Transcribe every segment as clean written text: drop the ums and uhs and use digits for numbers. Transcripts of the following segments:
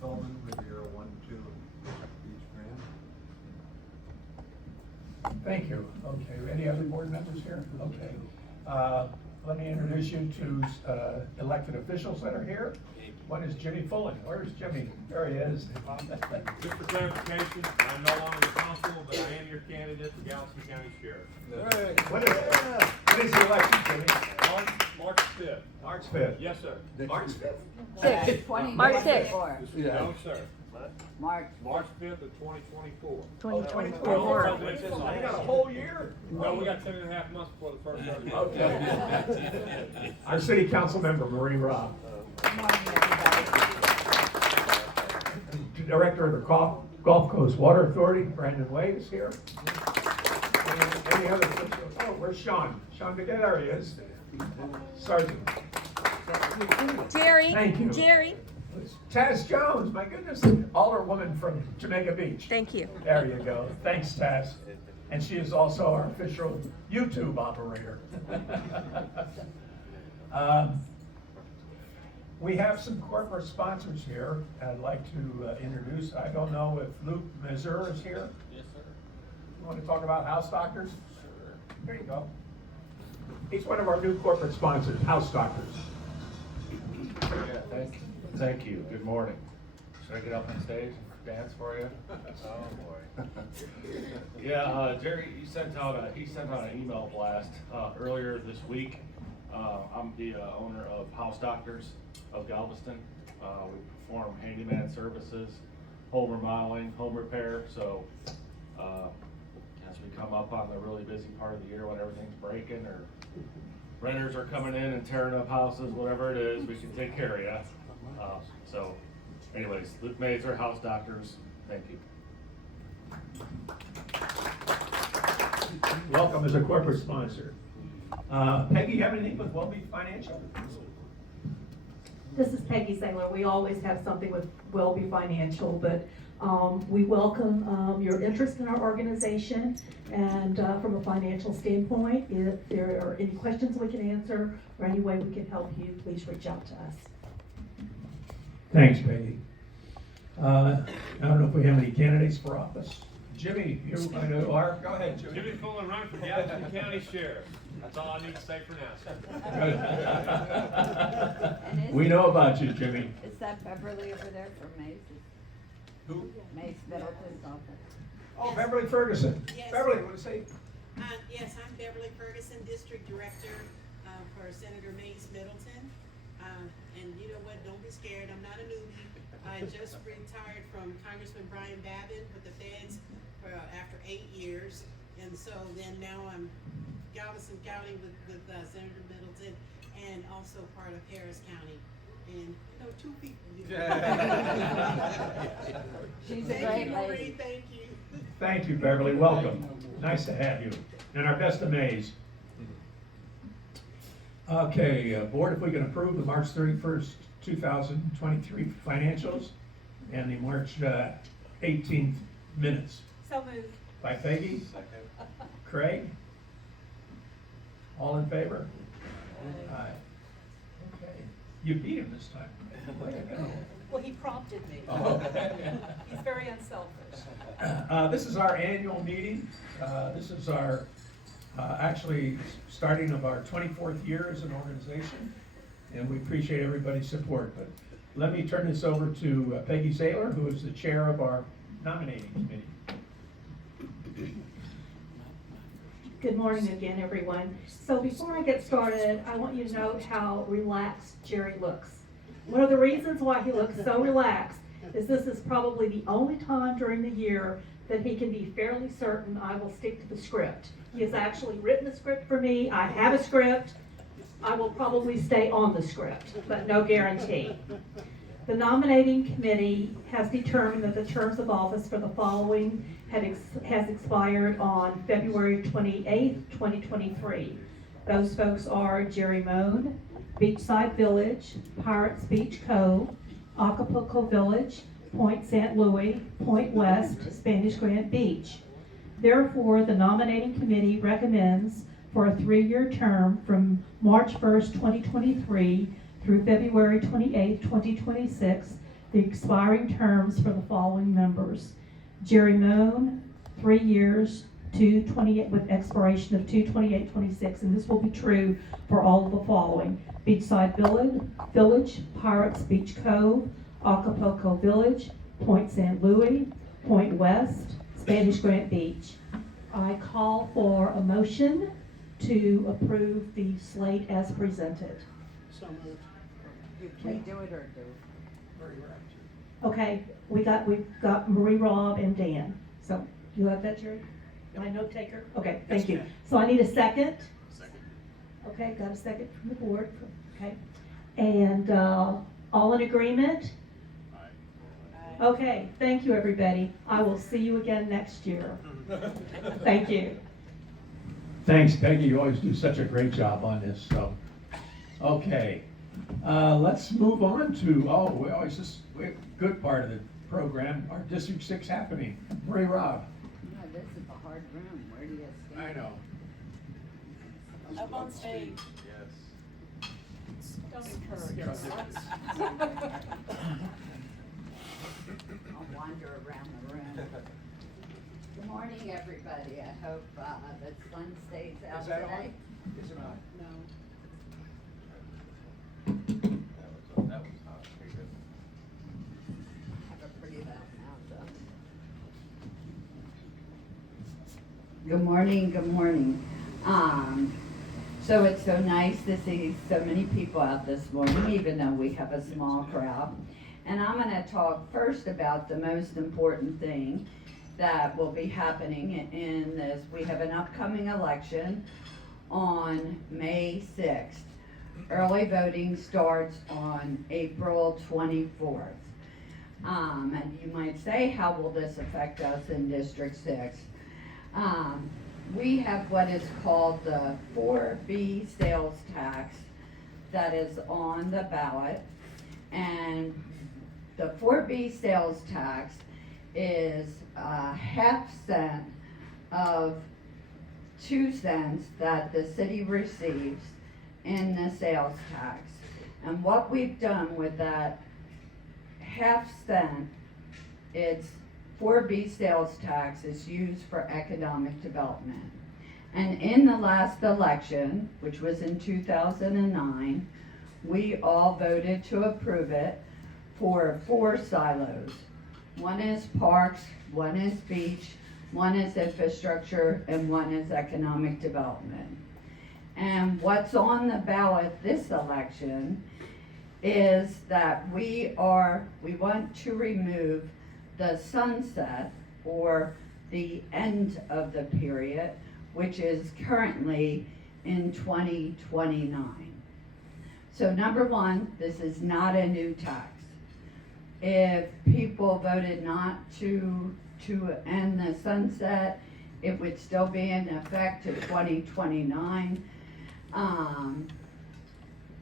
Feldman, Riviera 1-2 Beach Grant. Thank you. Okay, any other board members here? Okay. Let me introduce you to elected officials that are here. One is Jimmy Fullen. Where's Jimmy? There he is. Just for clarification, I'm no longer the constable, but I am your candidate for Galveston County Sheriff. What is the election, Jimmy? March 5th. March 5th. Yes, sir. March 5th? March 6th. No, sir. March March 5th of 2024. 2024. You got a whole year? No, we got 10.5 months before the first vote. Okay. Our city council member, Marie Robb. Good morning, everybody. Director of the Gulf Coast Water Authority, Brandon Wade is here. And any other officials? Oh, where's Sean? Sean, there he is. Sergeant. Jerry. Thank you. Jerry. Taz Jones, my goodness, alderwoman from Jamaica Beach. Thank you. There you go. Thanks, Taz. And she is also our official YouTube operator. We have some corporate sponsors here I'd like to introduce. I don't know if Luke Mazur is here. Yes, sir. You want to talk about House Doctors? Sure. There you go. He's one of our new corporate sponsors, House Doctors. Yeah, thank you. Good morning. Should I get up on stage and dance for you? Oh boy. Yeah, Jerry, he sent out an email blast earlier this week. I'm the owner of House Doctors of Galveston. We perform handyman services, home remodeling, home repair. So as we come up on the really busy part of the year when everything's breaking or renters are coming in and tearing up houses, whatever it is, we can take care of you. So anyways, Luke Mazer, House Doctors, thank you. Welcome as a corporate sponsor. Peggy, you have anything with Wellbe Financial? This is Peggy Saylor. We always have something with Wellbe Financial, but we welcome your interest in our organization, and from a financial standpoint, if there are any questions we can answer or any way we can help you, please reach out to us. Thanks, Peggy. I don't know if we have any candidates for office. Jimmy, I know are. Go ahead, Jimmy. Jimmy Fullen running for Galveston County Sheriff. That's all I need to say for now, sir. We know about you, Jimmy. Is that Beverly over there from Mace? Who? Mace Middleton's office. Oh, Beverly Ferguson. Yes. Beverly, what to say? Yes, I'm Beverly Ferguson, District Director for Senator Mace Middleton. And you know what, don't be scared, I'm not a newbie. I just retired from Congressman Brian Babin with the feds after 8 years. And so then now I'm Galveston County with Senator Middleton and also part of Harris County. And you know, 2 people. She's a Thank great you, lady. Marie, thank you. Thank you, Beverly. Welcome. Nice to have you. And our best of Mays. Okay, board, if we can approve the March 31st, 2023 financials and the March 18th minutes. So moved. By Peggy. Craig. All in favor? Aye. Okay. You beat him this time. Way to go. Well, he prompted me. Oh. He's very unselfish. This is our annual meeting. This is our, actually, starting of our 24th year as an organization, and we appreciate everybody's support. But let me turn this over to Peggy Saylor, who is the chair of our nominating committee. Good morning again, everyone. So before I get started, I want you to note how relaxed Jerry looks. One of the reasons why he looks so relaxed is this is probably the only time during the year that he can be fairly certain I will stick to the script. He has actually written a script for me. I have a script. I will probably stay on the script, but no guarantee. The nominating committee has determined that the terms of office for the following has expired on February 28th, 2023. Those folks are Jerry Moan, Beachside Village, Pirates Beach Cove, Acapulco Village, Point St. Louis, Point West, Spanish Grant Beach. Therefore, the nominating committee recommends for a 3-year term from March 1st, 2023 through February 28th, 2026, the expiring terms for the following members. Jerry Moon, 3 years, 2/28, with expiration of 2/28/26, and this will be true for all of the following: Beachside Village, Pirates Beach Cove, Acapulco Village, Point San Luis, Point West, Spanish Grant Beach. I call for a motion to approve the slate as presented. We do it or do? Okay, we've got Marie, Rob, and Dan. So, you have that, Jerry? My note taker? Okay, thank you. So I need a second. Okay, got a second from the board, okay. And, all in agreement? Okay, thank you, everybody. I will see you again next year. Thank you. Thanks, Peggy, you always do such a great job on this, so. Okay, let's move on to, we always just, good part of the program, our District 6 happening. Marie Rob. No, this is a hard room. Where do you stand? know. Up on stage. I'll wander around the room. Good morning, everybody. I hope the sun stays out today. Is it on? No. That was hot. Very good. Have a pretty loud mouth, though. Good morning, good morning. So it's so nice to see so many people out this morning, even though we have a small crowd. And I'm gonna talk first about the most important thing that will be happening in this. We have an upcoming election on May 6th. Early voting starts on April 24th. And you might say, how will this affect us in District 6? We have what is called the 4B sales tax that is on the ballot. And the 4B sales tax is a half cent of 2 cents that the city receives in the sales tax. And what we've done with that half cent, it's 4B sales tax is used for economic development. And in the last election, which was in 2009, we all voted to approve it for 4 silos. One is parks, one is beach, one is infrastructure, and one is economic development. And what's on the ballot this election is that we want to remove the sunset, or the end of the period, which is currently in 2029. So number one, this is not a new tax. If people voted not to end the sunset, it would still be in effect to 2029.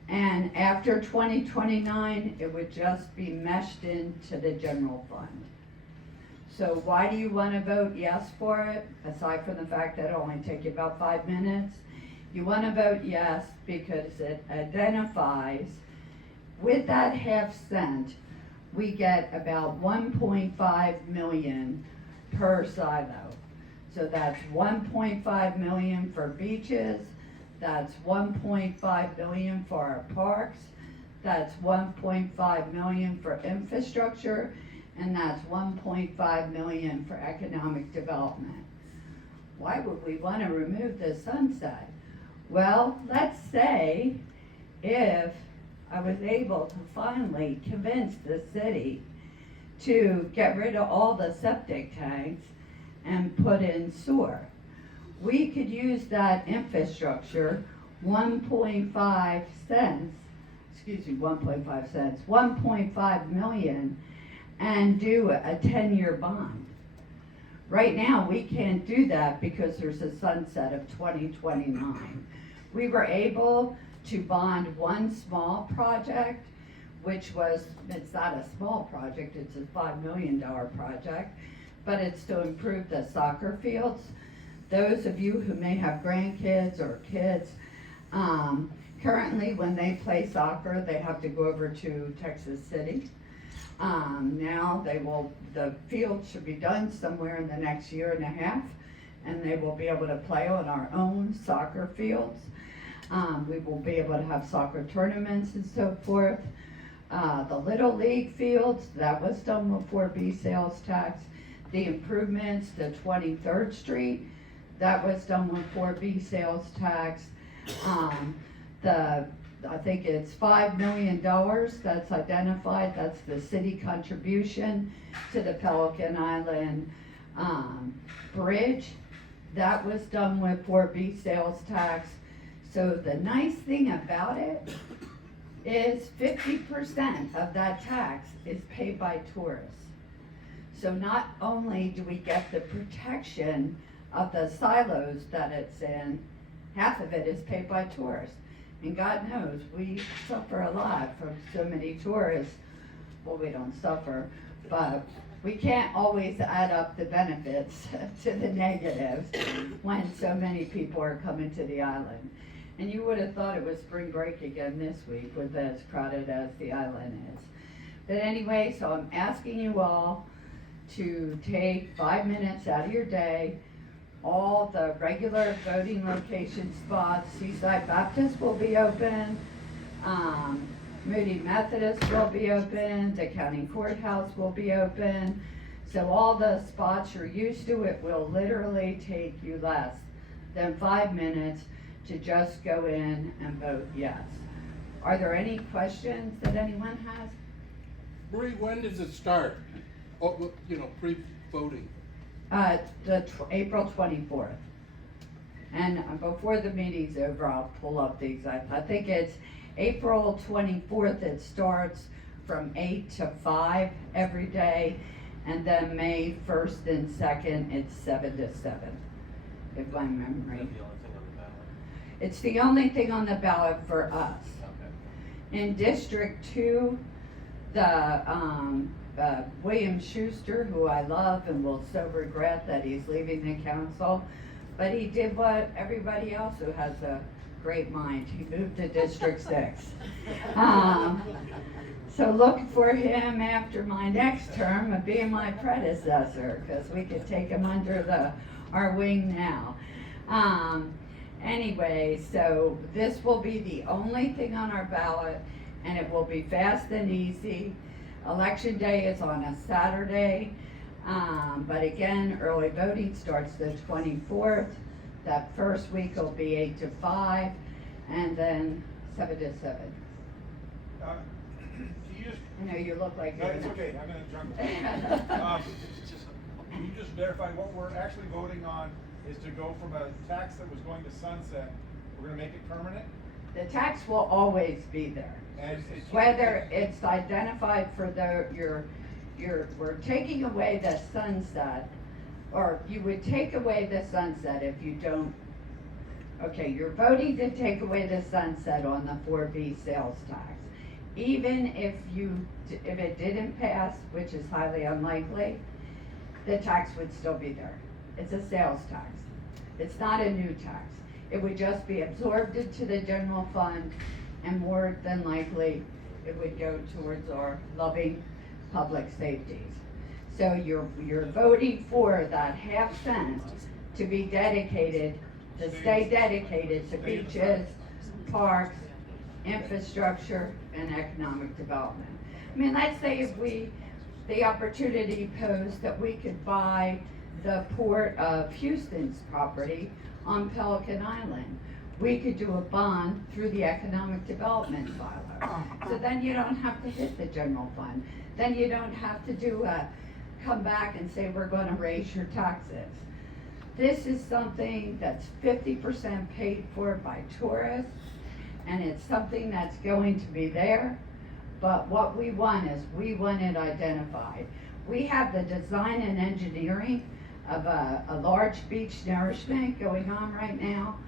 And after 2029, it would just be meshed into the general fund. So why do you want to vote yes for it, aside from the fact that it'll only take you about 5 minutes? You want to vote yes because it identifies, with that half cent, we get about 1.5 million per silo. So that's 1.5 million for beaches, that's 1.5 million for our parks, that's 1.5 million for infrastructure, and that's 1.5 million for economic development. Why would we want to remove the sunset? Well, let's say if I was able to finally convince the city to get rid of all the septic tanks and put in sewer. We could use that infrastructure 1.5 million, and do a 10-year bond. Right now, we can't do that because there's a sunset of 2029. We were able to bond one small project, which was, it's not a small project, it's a $5 million project, but it's to improve the soccer fields. Those of you who may have grandkids or kids, currently when they play soccer, they have to go over to Texas City. Now the field should be done somewhere in the next year and a half, and they will be able to play on our own soccer fields. We will be able to have soccer tournaments and so forth. The Little League fields, that was done with 4B sales tax. The improvements to 23rd Street, that was done with 4B sales tax. I think it's $5 million that's identified, that's the city contribution to the Pelican Island bridge. That was done with 4B sales tax. So the nice thing about it is 50% of that tax is paid by tourists. So not only do we get the protection of the silos that it's in, half of it is paid by tourists. And God knows, we suffer a lot from so many tourists. Well, we don't suffer, but we can't always add up the benefits to the negatives when so many people are coming to the island. And you would have thought it was spring break again this week with as crowded as the island is. But anyway, so I'm asking you all to take 5 minutes out of your day. All the regular voting location spots, Seaside Baptist will be open, Moody Methodist will be open, the county courthouse will be open. So all the spots you're used to, it will literally take you less than 5 minutes to just go in and vote yes. Are there any questions that anyone has? Bree, when does it start? Oh, pre-voting. April 24th. And before the meeting's over, I'll pull up the exact, I think it's April 24th, it starts from 8 to 5 every day. And then May 1st and 2nd, it's 7 to 7, if my memory. It's the only thing on the ballot for us. Okay. In District 2, the William Schuster, who I love and will so regret that he's leaving the council, but he did what everybody else who has a great mind. He moved to District 6. So look for him after my next term of being my predecessor, because we could take him under our wing now. Anyway, so this will be the only thing on our ballot, and it will be fast and easy. Election day is on a Saturday, but again, early voting starts the 24th. That first week will be 8 to 5, and then 7 to 7. I know you look like No, you're. it's okay, I'm gonna jump. Can you just verify what we're actually voting on is to go from a tax that was going to sunset, we're gonna make it permanent? The tax will always be there. And Whether it's identified for we're taking away the sunset, or you would take away the sunset if you don't, okay, you're voting to take away the sunset on the 4B sales tax. Even if it didn't pass, which is highly unlikely, the tax would still be there. It's a sales tax. It's not a new tax. It would just be absorbed into the general fund, and more than likely, it would go towards our loving public safeties. So you're voting for that half cent to be dedicated, to stay dedicated to beaches, parks, infrastructure, and economic development. I mean, let's say if the opportunity posed that we could buy the Port of Houston's property on Pelican Island. We could do a bond through the economic development silo. So then you don't have to hit the general fund. Then you don't have to come back and say, we're gonna raise your taxes. This is something that's 50% paid for by tourists, and it's something that's going to be there. But what we want is, we want it identified. We have the design and engineering of a large beach nourishment going on right now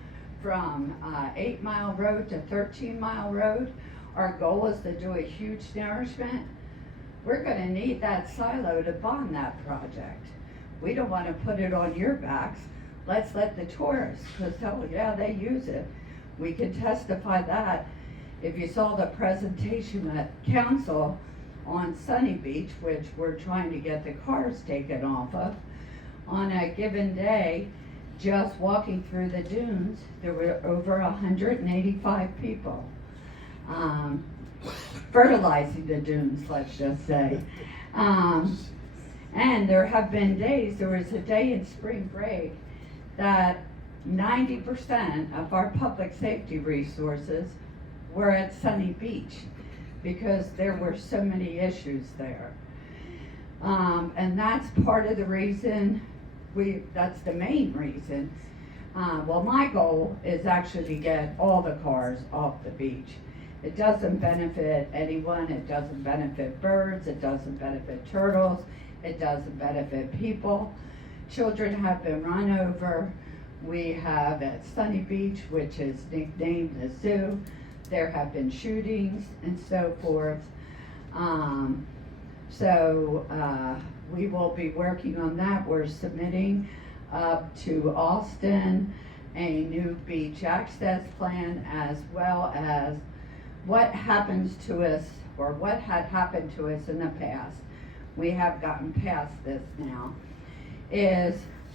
from 8 Mile Road to 13 Mile Road. Our goal is to do a huge nourishment. We're gonna need that silo to bond that project. We don't wanna put it on your backs. Let's let the tourists, because yeah, they use it. We can testify that. If you saw the presentation at council on Sunny Beach, which we're trying to get the cars taken off of. On a given day, just walking through the dunes, there were over 185 people. Fertilizing the dunes, let's just say. And there have been days, there was a day in spring break that 90% of our public safety resources were at Sunny Beach because there were so many issues there. And that's part of the reason that's the main reason. Well, my goal is actually to get all the cars off the beach. It doesn't benefit anyone, it doesn't benefit birds, it doesn't benefit turtles, it doesn't benefit people. Children have been run over. We have at Sunny Beach, which is nicknamed the zoo, there have been shootings and so forth. We will be working on that. We're submitting up to Austin a new beach access plan, as well as what happens to us, or what had happened to us in the past. We have gotten past this now, is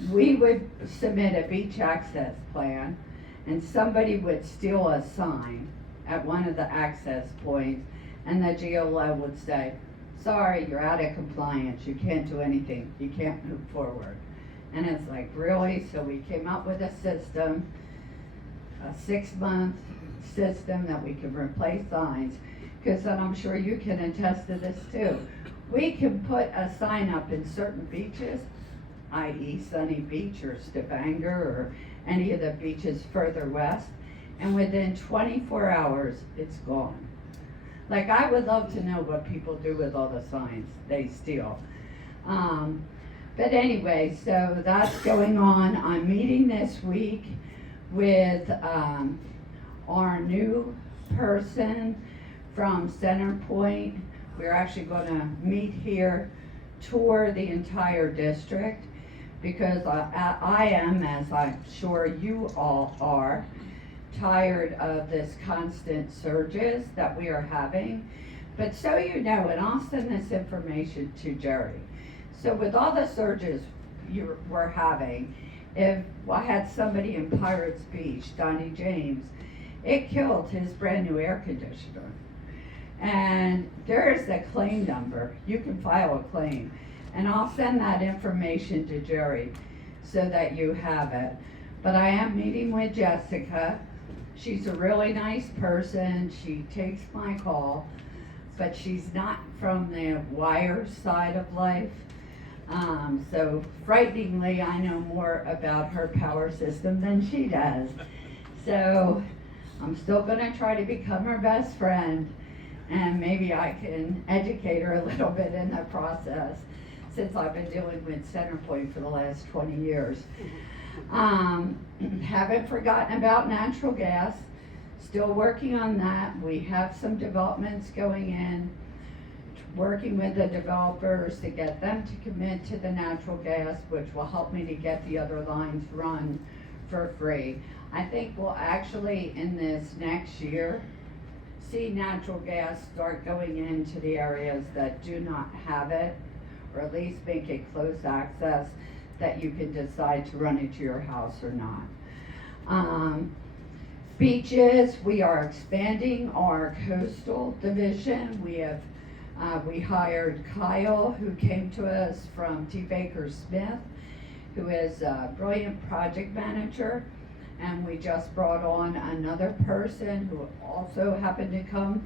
we would submit a beach access plan and somebody would steal a sign at one of the access points and the GLO would say, sorry, you're out of compliance, you can't do anything, you can't move forward. And it's like, really? So we came up with a system, a 6-month system that we can replace signs, because then I'm sure you can attest to this too. We can put a sign up in certain beaches, i.e. Sunny Beach or Stavanger or any of the beaches further west, and within 24 hours, it's gone. Like, I would love to know what people do with all the signs they steal. But anyway, so that's going on. I'm meeting this week with our new person from Center Point. We're actually going to meet here, tour the entire district, because I am, as I'm sure you all are, tired of this constant surges that we are having. But so you know, and I'll send this information to Jerry. So with all the surges we're having, if I had somebody in Pirates Beach, Donnie James, it killed his brand new air conditioner. And there's a claim number. You can file a claim. And I'll send that information to Jerry so that you have it. But I am meeting with Jessica. She's a really nice person. She takes my call, but she's not from the wire side of life. So frighteningly, I know more about her power system than she does. So I'm still gonna try to become her best friend, and maybe I can educate her a little bit in the process, since I've been dealing with CenterPoint for the last 20 years. Haven't forgotten about natural gas, still working on that. We have some developments going in, working with the developers to get them to commit to the natural gas, which will help me to get the other lines run for free. I think we'll actually, in this next year, see natural gas start going into the areas that do not have it, or at least make it close access that you can decide to run it to your house or not. Beaches, we are expanding our coastal division. We hired Kyle, who came to us from T. Baker Smith, who is a brilliant project manager. And we just brought on another person who also happened to come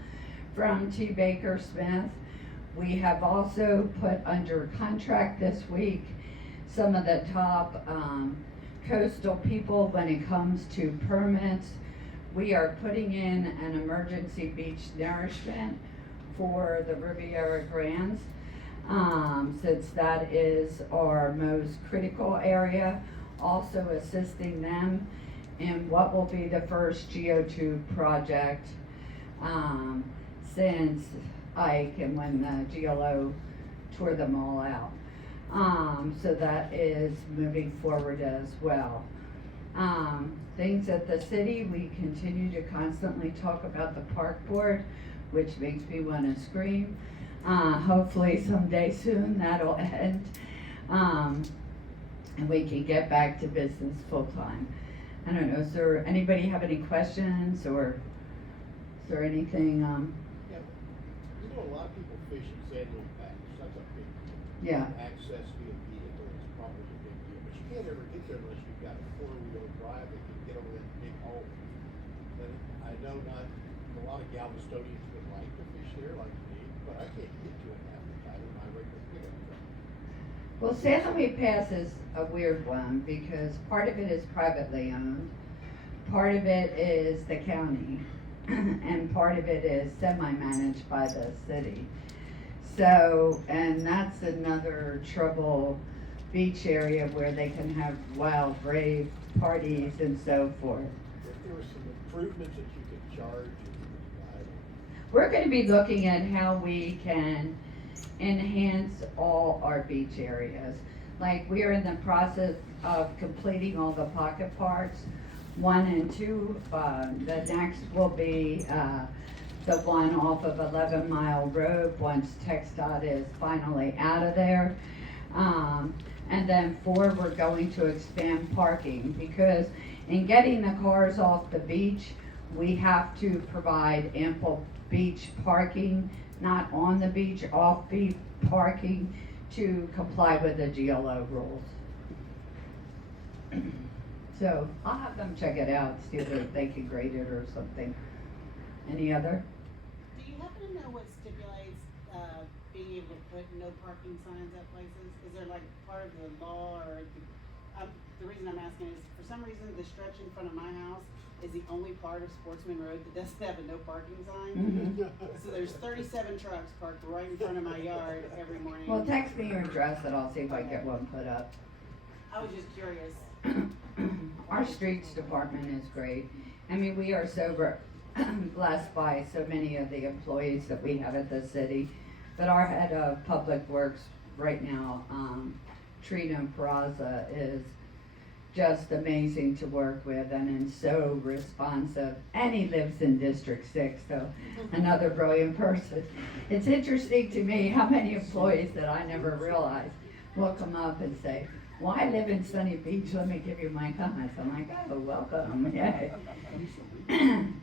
from T. Baker Smith. We have also put under contract this week some of the top coastal people when it comes to permits. We are putting in an emergency beach nourishment for the Riviera Grands, since that is our most critical area, also assisting them in what will be the first geotube project since Ike and when the GLO tore them all out. So that is moving forward as well. Things at the city, we continue to constantly talk about the park board, which makes me want to scream. Hopefully someday soon that'll end. And we can get back to business full time. I don't know, is there, anybody have any questions or is there anything, Yeah, you know, a lot of people fish in San Luis Patch, that's a big deal. yeah. Access via vehicle is probably a big deal, but you can't ever get there unless you've got a four-wheel drive that can get over that big hole. And I know not, a lot of Galvestonians would like to fish there like me, but I can't get to it half the time with my regular pickup truck. Well, San Luis Pass is a weird one because part of it is privately owned, part of it is the county, and part of it is semi-managed by the city. So, and that's another trouble beach area where they can have wild rave parties and so forth. If there were some improvements that you could charge, We're gonna be looking at how we can enhance all our beach areas. Like, we are in the process of completing all the pocket parks, 1 and 2. The next will be, the one off of 11 Mile Road, once TxDOT is finally out of there. And then 4, we're going to expand parking, because in getting the cars off the beach, we have to provide ample beach parking, not on the beach, off beach parking, to comply with the GLO rules. So I'll have them check it out, see if they can grade it or something. Any other? Do you happen to know what stipulates, being able to put no parking signs at places? Is there like part of the law or, the reason I'm asking is, for some reason, the stretch in front of my house is the only part of Sportsman Road that doesn't have a no parking sign. So there's 37 trucks parked right in front of my yard every morning. Well, text me your address and I'll see if I can get one put up. I was just curious. Our streets department is great. I mean, we are so blessed by so many of the employees that we have at the city. But our head of public works right now, Trina Peraza, is just amazing to work with and is so responsive. And he lives in District 6, so another brilliant person. It's interesting to me how many employees that I never realized will come up and say, well, I live in Sunny Beach, let me give you my comments. I'm like, oh, welcome, yay. And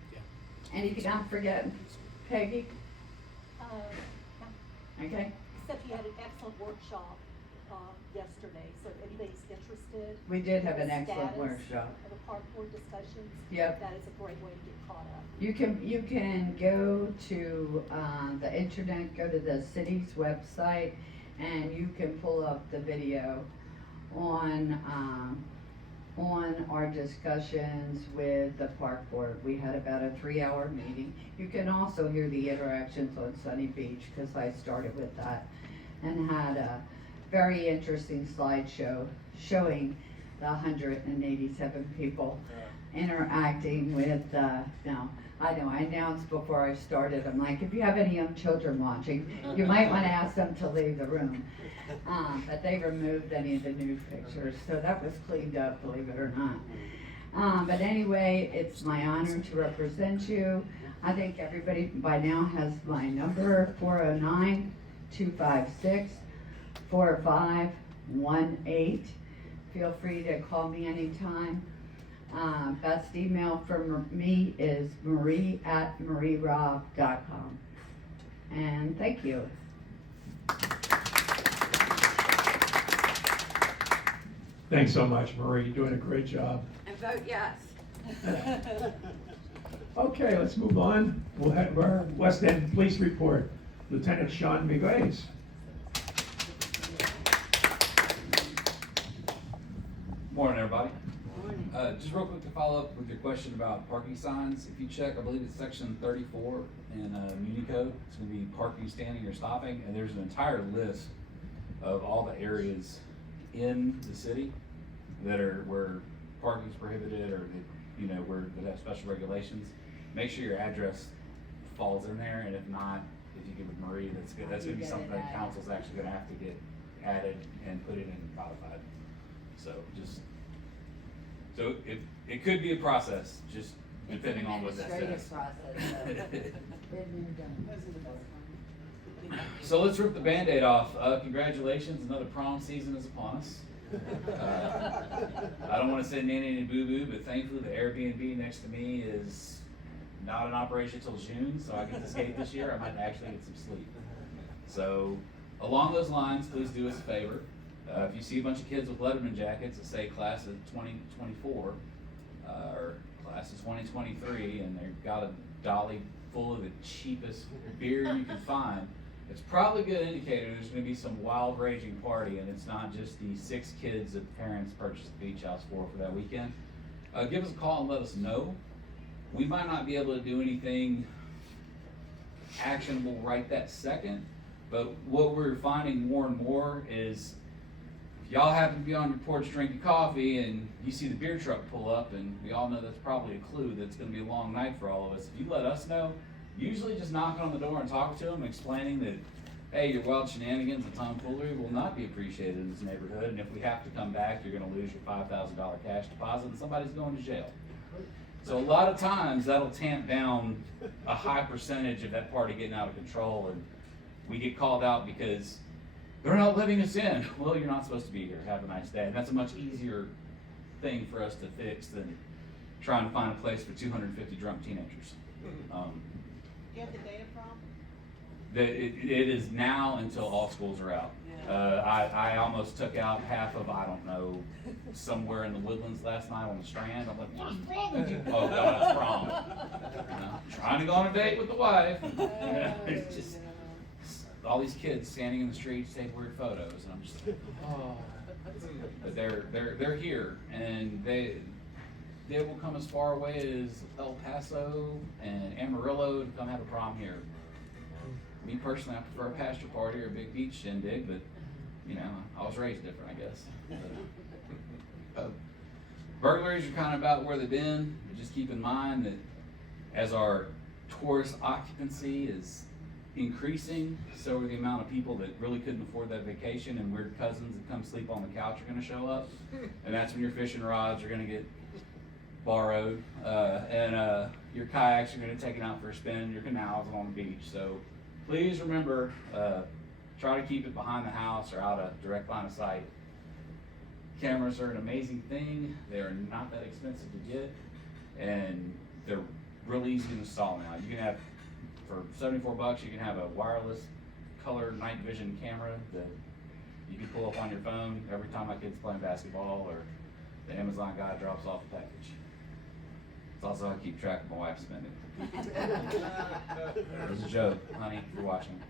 you cannot forget Peggy, okay? Except you had an excellent workshop yesterday, so if anybody's interested. We did have an in the excellent status workshop. Of the park board discussions. Yep. That is a great way to get caught up. You can go to the internet, go to the city's website, and you can pull up the video on our discussions with the park board. We had about a 3-hour meeting. You can also hear the interactions on Sunny Beach, because I started with that, and had a very interesting slideshow showing the 187 people interacting with, now, I know, I announced before I started, I'm like, if you have any young children watching, you might want to ask them to leave the room. But they removed any of the nude pictures, so that was cleaned up, believe it or not. But anyway, it's my honor to represent you. I think everybody by now has my number, 409-256-4518. Feel free to call me anytime. Best email from me is marie@marierob.com. And thank you. Thanks so much, Marie, you're doing a great job. And vote yes. Okay, let's move on. We'll have our West End Police Report. Lieutenant Sean Miguez. Morning, everybody. Just real quick to follow up with your question about parking signs. If you check, I believe it's section 34 in Muni Code. It's going to be parking, standing, or stopping, and there's an entire list of all the areas in the city that are where parking is prohibited, or where that have special regulations. Make sure your address falls in there, and if not, if you give it Marie, that's good. That's going to be something that council's actually going to have to get added and put it in codified. So it could be a process, just depending on what that says. Administrative process. So let's rip the Band-Aid off. Congratulations, another prom season is upon us. I don't want to say nanny and boo-boo, but thankfully the Airbnb next to me is not in operation until June, so I get to skate this year. I might actually get some sleep. So along those lines, please do us a favor. If you see a bunch of kids with Letterman jackets that say class of 2024 or class of 2023, and they've got a dolly full of the cheapest beer you can find, it's probably a good indicator there's going to be some wild raging party, and it's not just the 6 kids that the parents purchased the beach house for that weekend. Give us a call and let us know. We might not be able to do anything actionable right that second, but what we're finding more and more is if y'all happen to be on your porch drinking coffee and you see the beer truck pull up, and we all know that's probably a clue that's going to be a long night for all of us. If you let us know, usually just knocking on the door and talking to them, explaining that, hey, your wild shenanigans and tomfoolery will not be appreciated in this neighborhood, and if we have to come back, you're going to lose your $5,000 cash deposit and somebody's going to jail. So a lot of times that'll tamp down a high percentage of that party getting out of control, and we get called out because they're not letting us in. Well, you're not supposed to be here. Have a nice day. And that's a much easier thing for us to fix than trying to find a place for 250 drunk teenagers. Do you have the day of prom? It is now until all schools are out. I almost took out half of, I don't know, somewhere in the Woodlands last night on the Strand. I'm like, what's wrong with you? Oh, God, it's prom. You know, trying to go on a date with the wife. It's just all these kids standing in the streets take weird photos, and I'm just like, oh. But they're here, and they will come as far away as El Paso and Amarillo to come have a prom here. Me personally, I prefer a pasture party or a big beach shindig, but you know, I was raised different, I guess. Burglaries are kind of about where they've been, but just keep in mind that as our tourist occupancy is increasing, so are the amount of people that really couldn't afford that vacation, and weird cousins that come sleep on the couch are going to show up, and that's when your fishing rods are going to get borrowed, and your kayaks are going to take it out for a spin, your canals on the beach. So please remember, try to keep it behind the house or out of direct line of sight. Cameras are an amazing thing. They are not that expensive to get, and they're really easy to install now. You can have, for $74, you can have a wireless color night vision camera that you can pull up on your phone every time my kid's playing basketball or the Amazon guy drops off a package. It's also how I keep track of my wife's spending. It was a joke, honey, if you're watching.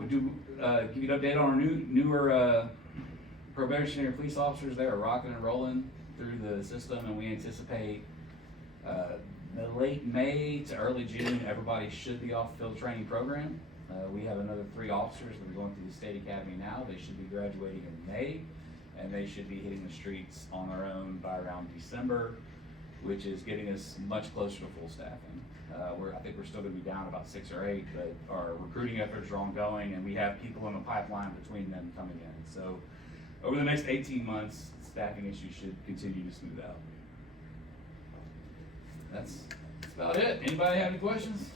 We do give you an update on our newer probationary police officers. They are rocking and rolling through the system, and we anticipate late May to early June, everybody should be off field training program. We have another 3 officers that are going through the state academy now. They should be graduating in May, and they should be hitting the streets on their own by around December, which is getting us much closer to full staffing. I think we're still going to be down about 6 or 8, but our recruiting efforts are ongoing, and we have people in the pipeline between them coming in. So over the next 18 months, staffing issues should continue to smooth out. That's about it. Anybody have any questions?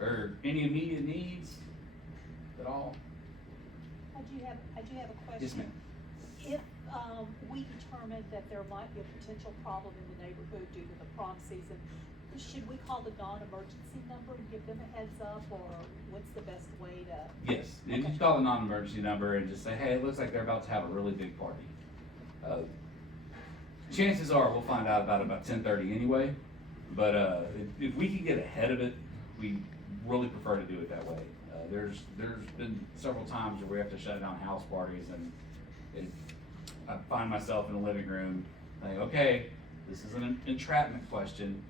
Or any immediate needs at all? I do have a question. Yes, ma'am. If, we determine that there might be a potential problem in the neighborhood due to the prom season, should we call the non-emergency number and give them a heads up, or what's the best way to? Yes, you can call the non-emergency number and just say, hey, it looks like they're about to have a really big party. Chances are we'll find out about 10:30 anyway, but if we can get ahead of it, we really prefer to do it that way. There's been several times where we have to shut down house parties, and I find myself in the living room saying, okay, this is an entrapment question.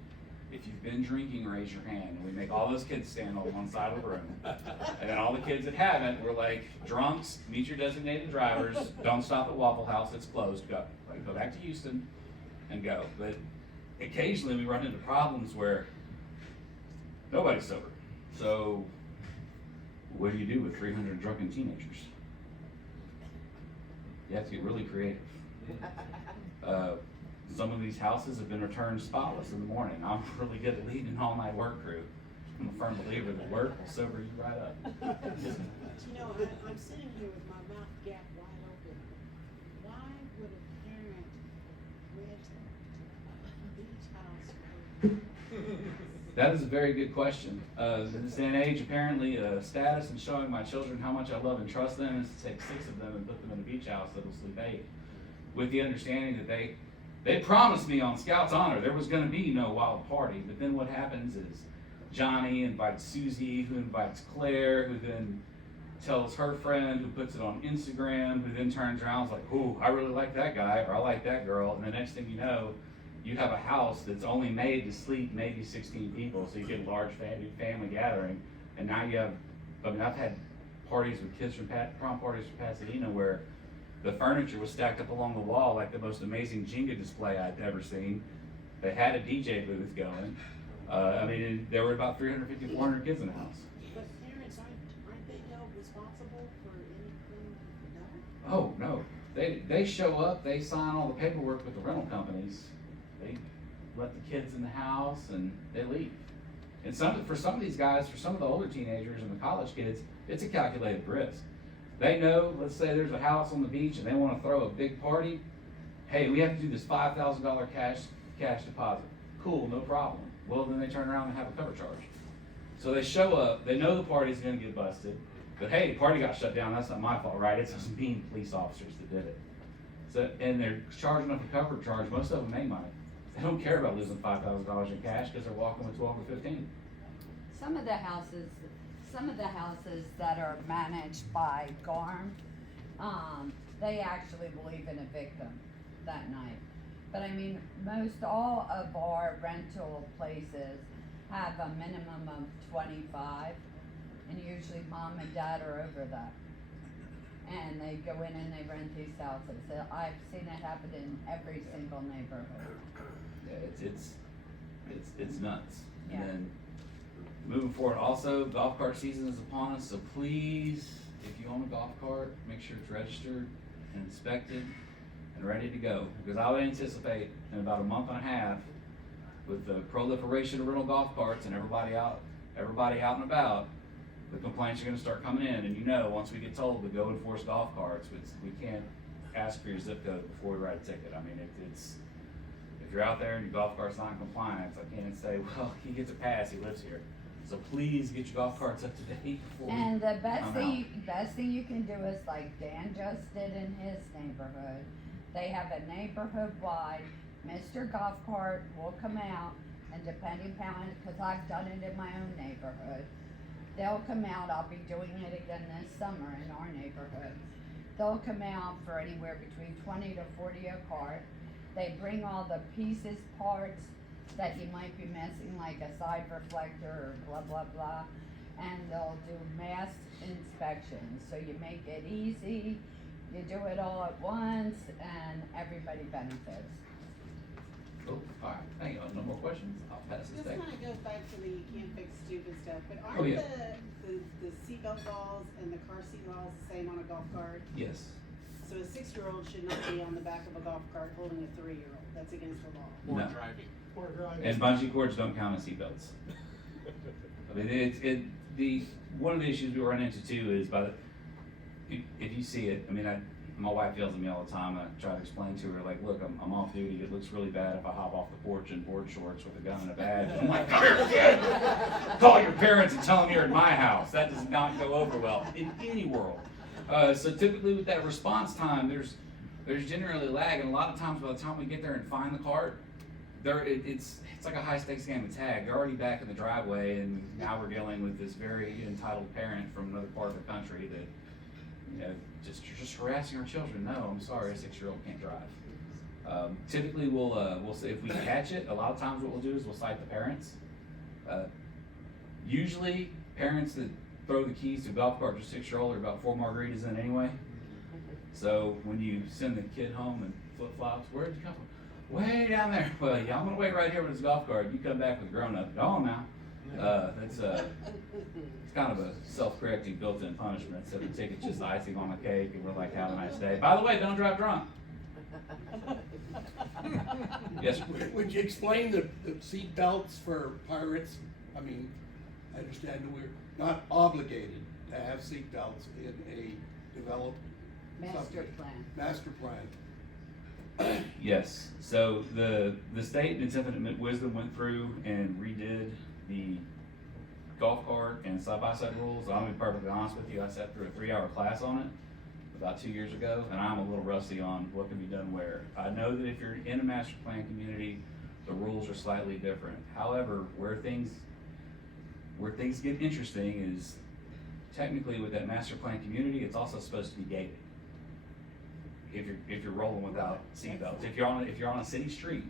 If you've been drinking, raise your hand. And we make all those kids stand on one side of the room. And then all the kids that haven't, we're like, drunks, meet your designated drivers, don't stop at Waffle House, it's closed, go. Like, go back to Houston and go. But occasionally we run into problems where nobody's sober. So what do you do with 300 drunken teenagers? You have to get really creative. Some of these houses have been returned spotless in the morning. I'm really good at leading an all-night work crew. I'm a firm believer that work will sober you right up. But you know, I'm sitting here with my mouth gapped wide open. Why would a parent rent a beach house? That is a very good question. In this day and age, apparently, status and showing my children how much I love and trust them is to take 6 of them and put them in a beach house that'll sleep 8. With the understanding that they promised me on Scout's Honor there was going to be no wild party, but then what happens is Johnny invites Susie, who invites Claire, who then tells her friend, who puts it on Instagram, who then turns around and is like, ooh, I really like that guy, or I like that girl, and the next thing you know, you have a house that's only made to sleep maybe 16 people, so you get a large family gathering, and now you have, I mean, I've had parties with kids from prom parties from Pasadena where the furniture was stacked up along the wall like the most amazing Jenga display I'd ever seen. They had a DJ booth going. I mean, there were about 350, 400 kids in the house. But parents aren't they held responsible for anything done? Oh, no. They show up, they sign all the paperwork with the rental companies. They let the kids in the house and they leave. And for some of these guys, for some of the older teenagers and the college kids, it's a calculated risk. They know, let's say there's a house on the beach and they want to throw a big party. Hey, we have to do this $5,000 cash deposit. Cool, no problem. Well, then they turn around and have a cover charge. So they show up, they know the party's going to get busted, but hey, the party got shut down, that's not my fault, right? It's those mean police officers that did it. So, and they're charging up a cover charge, most of them make money. They don't care about losing $5,000 in cash because they're walking with 12 or 15. Some of the houses that are managed by GARM, they actually will even evict them that night. But I mean, most all of our rental places have a minimum of 25, and usually mom and dad are over that. And they go in and they rent these houses. So I've seen it happen in every single neighborhood. Yeah, it's nuts. Yeah. And then moving forward, also golf cart season is upon us, so please, if you own a golf cart, make sure it's registered and inspected and ready to go. Because I would anticipate in about a month and a half, with the proliferation of rental golf carts and everybody out and about, the complaints are going to start coming in. And you know, once we get told to go enforce golf carts, we can't ask for your zip code before we write a ticket. I mean, it's if you're out there and your golf cart's not in compliance, I can't say, well, he gets a pass, he lives here. So please get your golf carts up to date before And the we best come thing you can do is like Dan just did in his neighborhood. They have a neighborhood wide, Mr. Golf Cart will come out, and depending upon, because I've done it in my own neighborhood, they'll come out, I'll be doing it again this summer in our neighborhood. They'll come out for anywhere between 20 to 40 a cart. They bring all the pieces, parts that you might be missing, like a side reflector or blah, blah, blah. And they'll do mass inspections, so you make it easy, you do it all at once, and everybody benefits. Cool. All right, thank you. No more questions? I'll pass this This back. kind of goes back to the you can't fix stupid stuff, but Oh, aren't yeah. the seatbelt laws and the car seat laws the same on a golf cart? Yes. So a 6-year-old should not be on the back of a golf cart holding a 3-year-old. That's against the law. No. Driving. And bungee cords don't count as seatbelts. I mean, one of the issues we run into too is if you see it, I mean, my wife yells at me all the time, and I try to explain to her, like, look, I'm off duty, it looks really bad if I hop off the porch in board shorts with a gun and a badge. I'm like, call your parents and tell them you're in my house. That does not go over well in any world. So typically with that response time, there's generally lag, and a lot of times by the time we get there and find the cart, it's like a high stakes game of tag. They're already back in the driveway, and now we're dealing with this very entitled parent from another part of the country that, you know, you're just harassing our children. No, I'm sorry, a 6-year-old can't drive. Typically we'll say if we catch it, a lot of times what we'll do is we'll cite the parents. Usually parents that throw the keys to a golf cart to a 6-year-old are about 4 margaritas in anyway. So when you send the kid home in flip-flops, where did you come from? Way down there. Well, yeah, I'm gonna wait right here with this golf cart. You come back with a grown-up. Go on now. It's kind of a self-correcting built-in punishment. So the ticket's just icing on the cake, and we're like, have a nice day. By the way, don't drive drunk. Yes, sir. Would you explain the seat belts for pirates? I mean, I understand that we're not obligated to have seatbelts in a developed Master subdivision. plan. Master plan. Yes, so the state in its infinite wisdom went through and redid the golf cart and side-by-side rules. I'm gonna be perfectly honest with you, I sat through a 3-hour class on it about 2 years ago, and I'm a little rusty on what can be done where. I know that if you're in a master plan community, the rules are slightly different. However, where things get interesting is technically with that master plan community, it's also supposed to be gated. If you're rolling without seatbelts, if you're on a city street,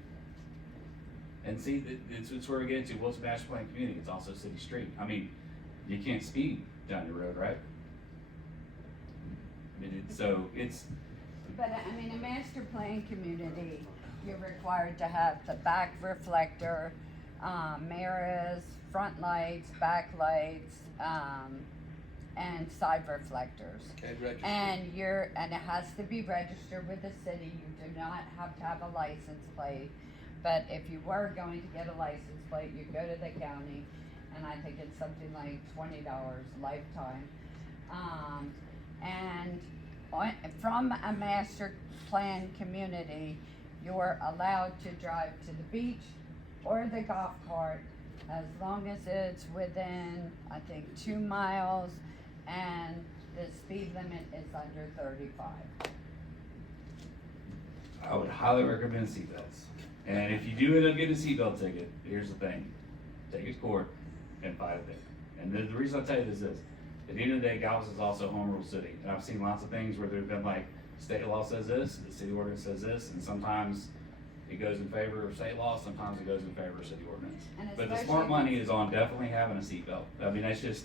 and see, it's where we get into what's a master plan community. It's also a city street. I mean, you can't speed down your road, right? I mean, But I mean, a master plan community, you're required to have the back reflector, mirrors, front lights, back lights, and side reflectors. And register. And it has to be registered with the city. You do not have to have a license plate. But if you were going to get a license plate, you go to the county, and I think it's something like $20 lifetime. From a master plan community, you're allowed to drive to the beach or the golf cart as long as it's within, I think, 2 miles, and the speed limit is under 35. I would highly recommend seatbelts. And if you do end up getting a seatbelt ticket, here's the thing: take it to court and fight it there. And the reason I tell you this is, at the end of the day, Galveston is also a home rule city. And I've seen lots of things where there's been like, state law says this, the city ordinance says this, and sometimes it goes in favor of state law, sometimes it goes in favor of city ordinance. But the smart money is on definitely having a seatbelt. I mean, that's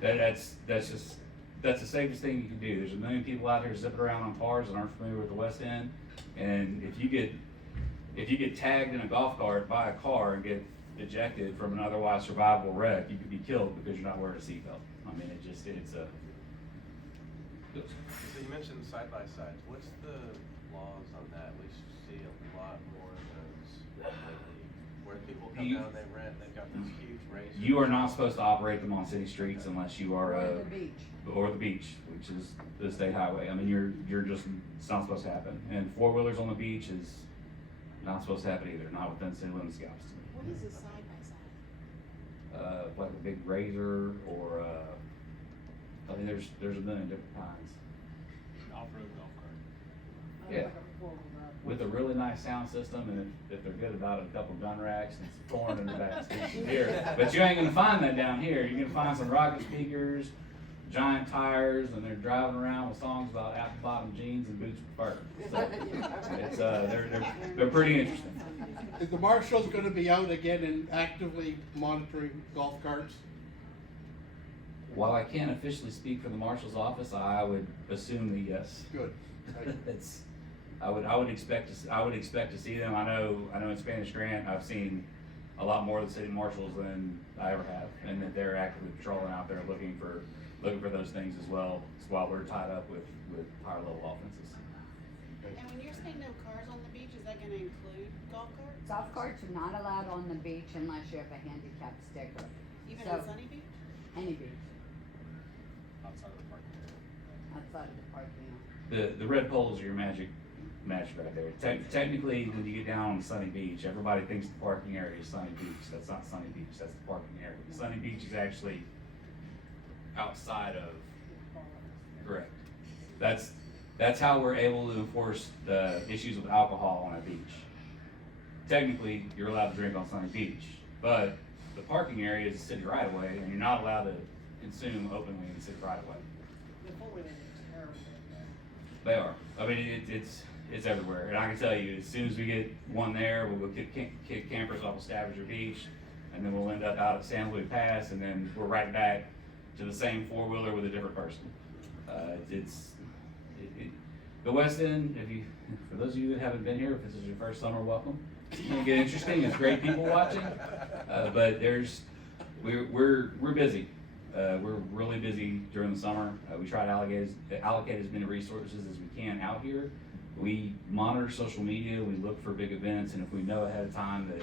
the safest thing you can do. There's a million people out here zipping around on cars that aren't familiar with the West End, and if you get tagged in a golf cart by a car and get ejected from an otherwise survivable wreck, you could be killed because you're not wearing a seatbelt. I mean, it's a. So you mentioned side-by-sides. What's the laws on that? We see a lot more of those lately, where people come down, they rent, they've got these huge races. You are not supposed to operate them on city streets unless you are Or the beach. or the beach, which is the state highway. I mean, you're just, it's not supposed to happen. And 4-wheelers on the beach is not supposed to happen either, not within city limits of Galveston. What is a side-by-side? Like a big razor or I mean, there's a million different kinds. Off-road golf cart. Yeah. With a really nice sound system, and if they're good about it, a couple gun racks and some corn in the back. Here. But you ain't gonna find that down here. You're gonna find some rocket speakers, giant tires, and they're driving around with songs about apple bottom jeans and boots with fur. So it's they're pretty interesting. Is the marshal's gonna be out again and actively monitoring golf carts? While I can't officially speak for the marshal's office, I would assume that yes. Good. I would expect to see them. I know in Spanish Grant, I've seen a lot more of the city marshals than I ever have, and that they're actively patrolling out there looking for those things as well, while we're tied up with higher level offenses. And when you're saying no cars on the beach, is that gonna include golf carts? Golf carts are not allowed on the beach unless you have a handicap sticker. Even So- on Sunny Beach? Any beach, Outside of the parking area. outside of the parking lot. The red poles are your magic right there. Technically, when you get down on Sunny Beach, everybody thinks the parking area is Sunny Beach. That's not Sunny Beach, that's the parking area. Sunny Beach is actually outside of, correct. That's how we're able to enforce the issues with alcohol on a beach. Technically, you're allowed to drink on Sunny Beach, but the parking area is a city right of way, and you're not allowed to consume openly in the city right of way. They are. I mean, it's everywhere, and I can tell you, as soon as we get one there, we'll kick campers off of Stavanger Beach, and then we'll end up out at San Luis Pass, and then we're right back to the same 4-wheeler with a different person. The West End, for those of you that haven't been here, if this is your first summer, welcome. It's gonna get interesting. There's great people watching, but we're busy. We're really busy during the summer. We try to allocate as many resources as we can out here. We monitor social media. We look for big events, and if we know ahead of time that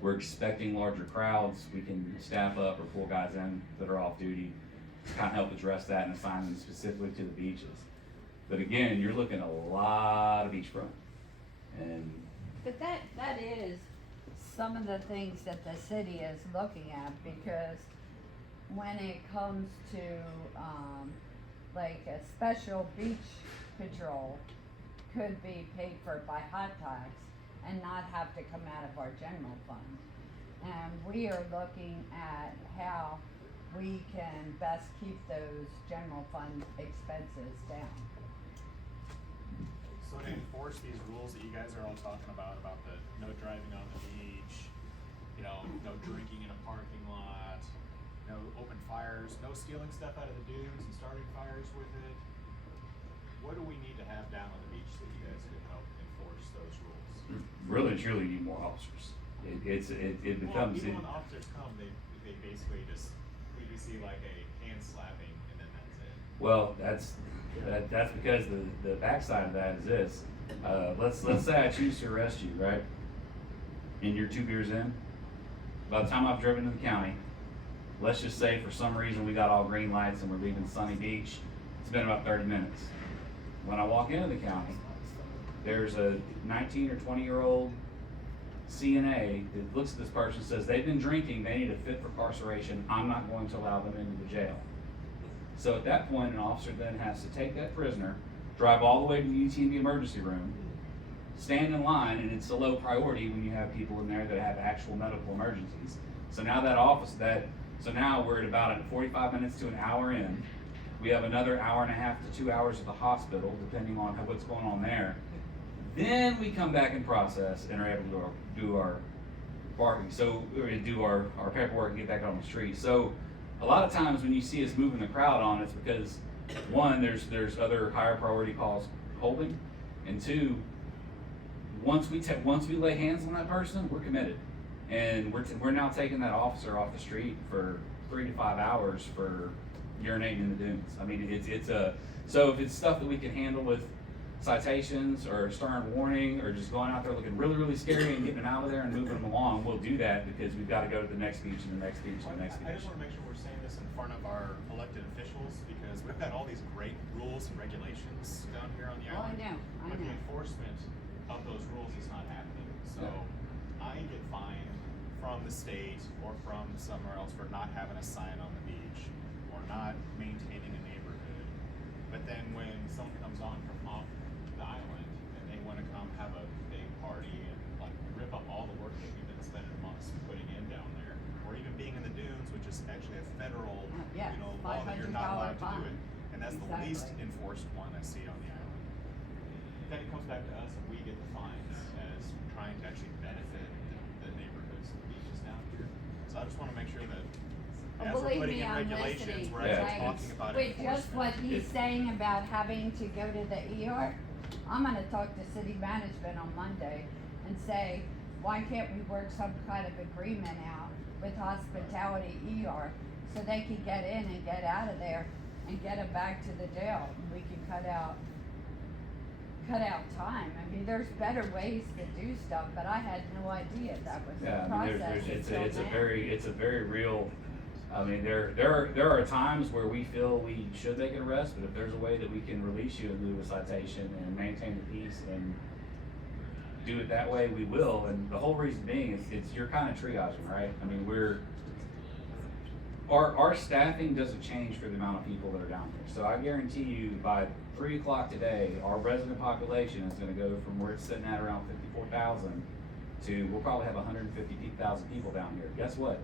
we're expecting larger crowds, we can staff up or pull guys in that are off duty to kind of help address that and assign them specifically to the beaches. But again, you're looking at a lot of beachfront. And But that is some of the things that the city is looking at, because when it comes to, like a special beach patrol could be paid for by hot tax and not have to come out of our general fund. And we are looking at how we can best keep those general fund expenses down. So to enforce these rules that you guys are all talking about the no driving on the beach, no drinking in a parking lot, no open fires, no stealing stuff out of the dunes and starting fires with it. What do we need to have down on the beach that you guys could help enforce those rules? really and truly need more officers. It Well, becomes. even when the officers come, they basically just, we see like a hand slapping and then that's it. Well, that's because the backside of that is this. Let's say I choose to arrest you, right? And you're 2 beers in. By the time I've driven to the county, let's just say for some reason we got all green lights and we're leaving Sunny Beach. It's been about 30 minutes. When I walk into the county, there's a 19 or 20-year-old CNA that looks at this person and says they've been drinking, they need a fit for incarceration, I'm not going to allow them into the jail. So at that point, an officer then has to take that prisoner, drive all the way to the UTMB emergency room, stand in line, and it's a low priority when you have people in there that have actual medical emergencies. So now so now we're at about 45 minutes to an hour in. We have another hour and a half to 2 hours at the hospital, depending on what's going on there. Then we come back and process and are able to do our barking. So we're going to do our paperwork and get back on the street. So a lot of times when you see us moving the crowd on, it's because one, there's other higher priority calls holding, and two, once we lay hands on that person, we're committed, and we're now taking that officer off the street for 3 to 5 hours for urinating in the dunes. I mean, so if it's stuff that we can handle with citations or stern warning or just going out there looking really, really scary and getting them out of there and moving them along, we'll do that because we've got to go to the next beach and the next beach and the next beach. I just want to make sure we're saying this in front of our elected officials, because we've got all these great rules and regulations down here on the Oh, I island. know. But the enforcement of those rules is not happening. So I get fined from the state or from somewhere else for not having a sign on the beach or not maintaining a neighborhood. But then when someone comes on from off the island and they want to come have a big party and like rip up all the work that we've been spending months putting in down there, or even being in the dunes, which is actually a federal law that you're not allowed to do it. And that's the least enforced one I see on the island. Then it comes back to us and we get the fines as trying to actually benefit the neighborhoods and the beaches down here. So I just want to make sure that as we're Believe putting me, in I'm regulations, listening. we're actually talking about With just what enforcement. he's saying about having to go to the ER, I'm gonna talk to city management on Monday and say, why can't we work some kind of agreement out with hospitality ER so they can get in and get out of there and get them back to the jail? We can cut out time. I mean, there's better ways to do stuff, but I had no idea that was the Yeah, I mean, process. it's until a very real. I mean, there are times where we feel we should make an arrest, but if there's a way that we can release you in lieu of a citation and maintain the peace and do it that way, we will. And the whole reason being is you're kind of triaging, right? I mean, our staffing doesn't change for the amount of people that are down here. So I guarantee you by 3 o'clock today, our resident population is going to go from where it's sitting at around 54,000 to we'll probably have 150,000 people down here. Guess what?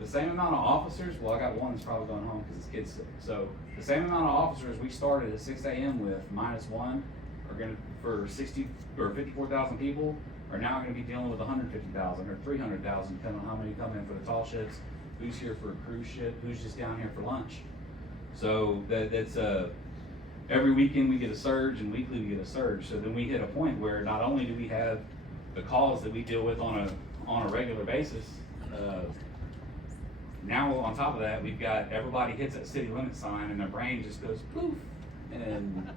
The same amount of officers, well, I got one that's probably going home because his kid's sick. So the same amount of officers we started at 6 a.m. with -1 are going to, for 60 or 54,000 people, are now going to be dealing with 150,000 or 300,000, depending on how many come in for the tall ships, who's here for a cruise ship, who's just down here for lunch. So that's every weekend we get a surge and weekly we get a surge. So then we hit a point where not only do we have the calls that we deal with on a regular basis, now on top of that, we've got everybody hits that city limit sign and their brain just goes poof, and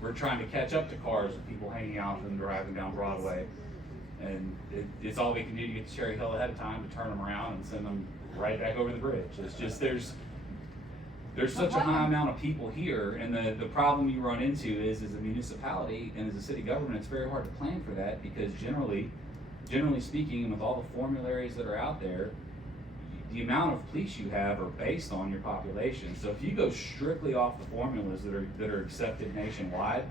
we're trying to catch up to cars with people hanging out and driving down Broadway, And it's all we can do to get to Cherry Hill ahead of time to turn them around and send them right back over the bridge. It's just, there's such a high amount of people here, and the problem you run into is, as a municipality and as a city government, it's very hard to plan for that, because generally speaking, with all the formularies that are out there, the amount of police you have are based on your population. So if you go strictly off the formulas that are accepted nationwide,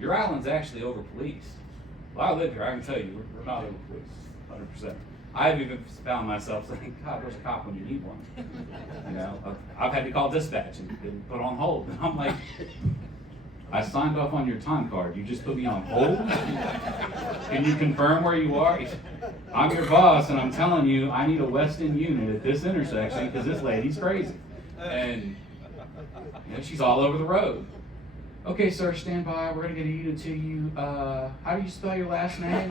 your island's actually over-policed. Well, I live here, I can tell you, we're not over-policed, 100%. I've even found myself saying, God, where's a cop when you need one? You know, I've had to call dispatch and put on hold. And I'm like, I signed off on your time card. You just put me on hold? Can you confirm where you are? I'm your boss, and I'm telling you, I need a Weston unit at this intersection because this lady's crazy. And you know, she's all over the road. Okay, sir, stand by. We're gonna get a unit to you. How do you spell your last name?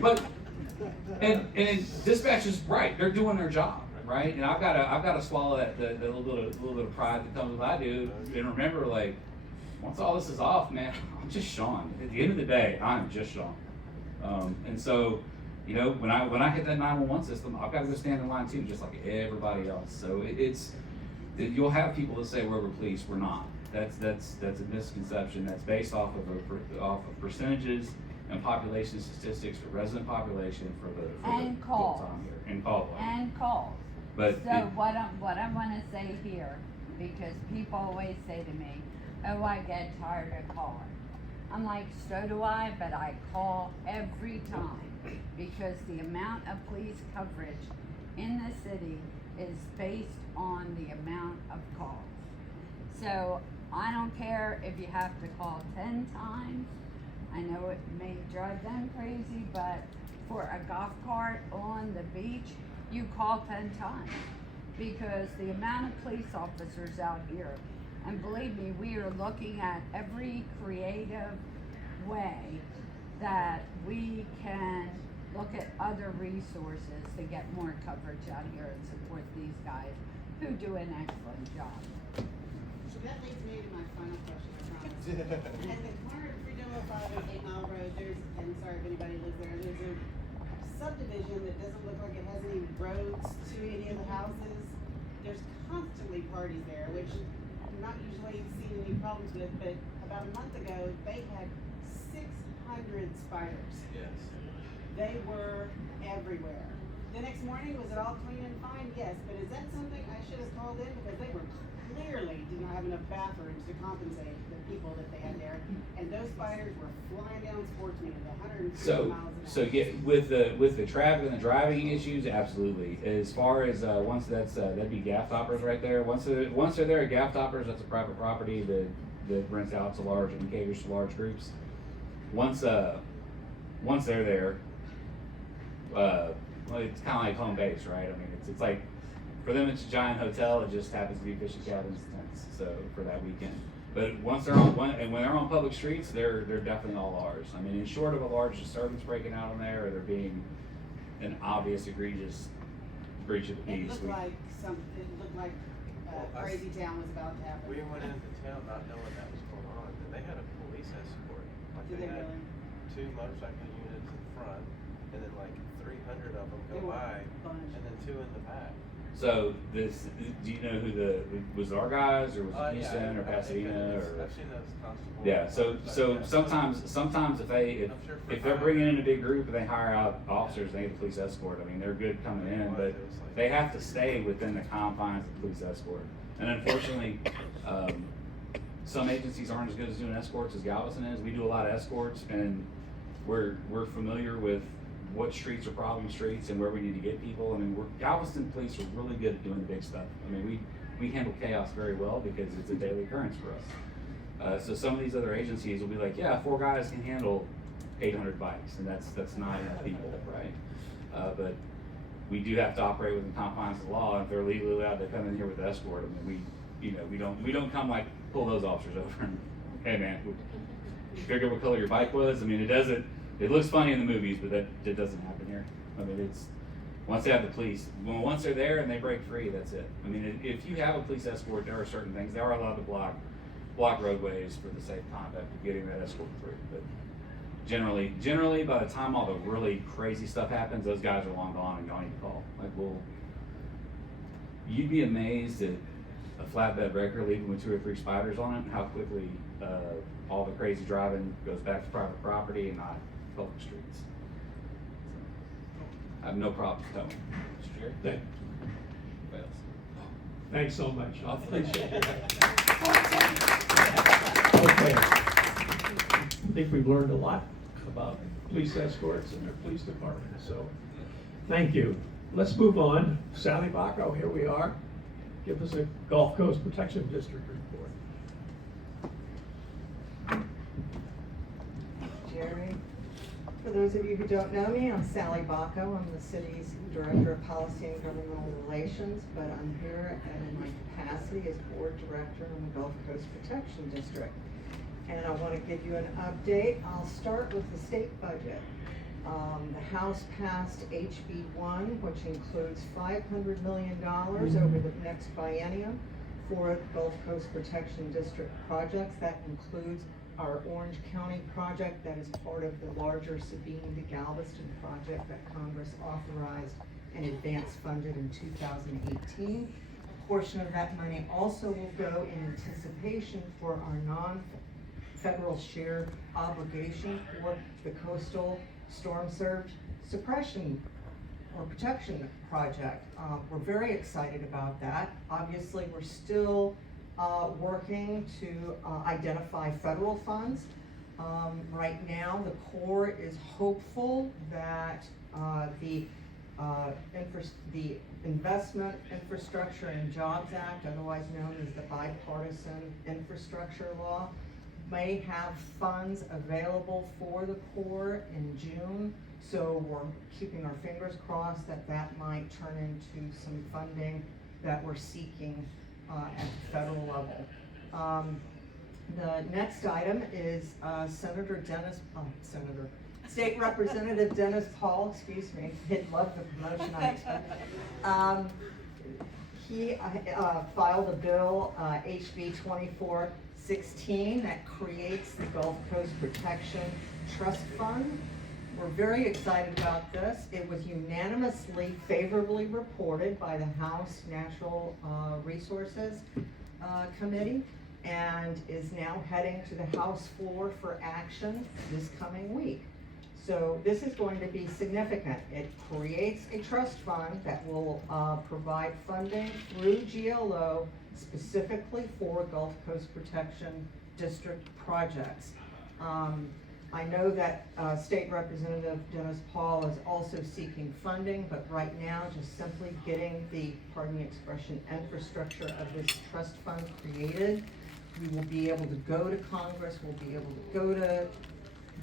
But dispatch is right. They're doing their job, right? And I've got to swallow that the little bit of pride that comes with what I do, and remember, like, once all this is off, man, I'm just Sean. At the end of the day, I'm just Sean. And so, you know, when I hit that 911 system, I've got to go stand in line too, just like everybody else. So you'll have people that say we're police. We're not. That's a misconception. That's based off of percentages and population statistics for resident population for the calls. full time here and call. And calls. But so what I want to say here, because people always say to me, "Oh, I get tired of calling." I'm like, so do I, but I call every time, because the amount of police coverage in the city is based on the amount of calls. So I don't care if you have to call 10 times. I know it may drive them crazy, but for a golf cart on the beach, you call 10 times, because the amount of police officers out here, and believe me, we are looking at every creative way that we can look at other resources to get more coverage out here and support these guys who do an excellent job. So that leads me to my final question, I promise. At the corner of Freedom 05 and 8 Mile Road, and sorry if anybody lives there, there's a subdivision that doesn't look like it has any roads to any of the houses. There's constantly parties there, which I'm not usually seeing any problems with, but about a month ago, they had 600 spiders. Yes. They were everywhere. The next morning, was it all clean and fine? Yes, but is that something I should have called in? Because they were clearly did not have enough bathrooms to compensate the people that they had there. And those spiders were flying down Sportsman at 150 miles an hour. So yeah, with the traffic and the driving issues, absolutely. As far as once that'd be gaff toppers right there. Once they're there at gaff toppers, that's a private property that rents out to large and caters to large groups. Once they're there, well, it's kind of like home base, right? I mean, it's like, for them it's a giant hotel. It just happens to be fishing cabins and tents, so for that weekend. But once they're on when they're on public streets, they're definitely all ours. I mean, in short of a large disturbance breaking out on there, or there being an obvious egregious breach of the peace. It looked like Crazy Town was about to happen. We went into town not knowing that was going on, and they had a police escort. Like Did they had really? 2 motorcycle units in front, and then like 300 of them They go were by, bunch. and then 2 in the back. So do you know who was our guys, or was it Houston or Pasadena, or? I've seen those constables. Yeah, so sometimes if they're bringing in a big group and they hire out officers, they get a police escort. I mean, they're good coming in, but they have to stay within the confines of the police escort. And unfortunately, some agencies aren't as good as doing escorts as Galveston is. We do a lot of escorts, and we're familiar with what streets are problem streets and where we need to get people. I mean, Galveston police are really good at doing the big stuff. I mean, we handle chaos very well because it's a daily occurrence for us. So some of these other agencies will be like, yeah, 4 guys can handle 800 bikes, and that's not enough people, right? But we do have to operate within the confines of the law. If they're legally allowed to come in here with an escort, I mean, we don't come like pull those officers over and, hey man, you figure what color your bike was? I mean, it looks funny in the movies, but that doesn't happen here. I mean, it's once they have the police, once they're there and they break free, that's it. I mean, if you have a police escort, there are certain things they are allowed to block roadways for the safe conduct of getting that escort through. But Generally, by the time all the really crazy stuff happens, those guys are long gone and don't even call. Like, you'd be amazed at a flatbed wrecker leaving with 2 or 3 spiders on it, and how quickly all the crazy driving goes back to private property and not public streets. I have no problem telling you. Mr. Jerry? Thank- Fails. Thanks so much. I appreciate it. Okay. Okay. I think we've learned a lot about police escorts and their police department, so thank you. Let's move on. Sally Bacco, here we are. Give us a Gulf Coast Protection District report. Jerry. For those of you who don't know me, I'm Sally Bacco. I'm the city's Director of Policy and Governmental Relations, but I'm here in my capacity as Board Director in the Gulf Coast Protection District. And I want to give you an update. I'll start with the state budget. The House passed HB 1, which includes $500 million over the next biennium for Gulf Coast Protection District projects. That includes our Orange County project that is part of the larger Sabine to Galveston project that Congress authorized and advance funded in 2018. A portion of that money also will go in anticipation for our non-federal share obligation for the coastal storm surge suppression or protection project. We're very excited about that. Obviously, we're still working to identify federal funds. Right now, the Corps is hopeful that the Investment, Infrastructure, and Jobs Act, otherwise known as the Bipartisan Infrastructure Law, may have funds available for the Corps in June. So we're keeping our fingers crossed that that might turn into some funding that we're seeking at the federal level. The next item is State Representative Dennis Paul, excuse me, he'd love the promotion I expect. He filed a bill, HB 2416, that creates the Gulf Coast Protection Trust Fund. We're very excited about this. It was unanimously favorably reported by the House Natural Resources Committee and is now heading to the House floor for action this coming week. So this is going to be significant. It creates a trust fund that will provide funding through GLO specifically for Gulf Coast Protection District projects. I know that State Representative Dennis Paul is also seeking funding, but right now just simply getting the, pardon the expression, infrastructure of this trust fund created, we will be able to go to Congress, we'll be able to go to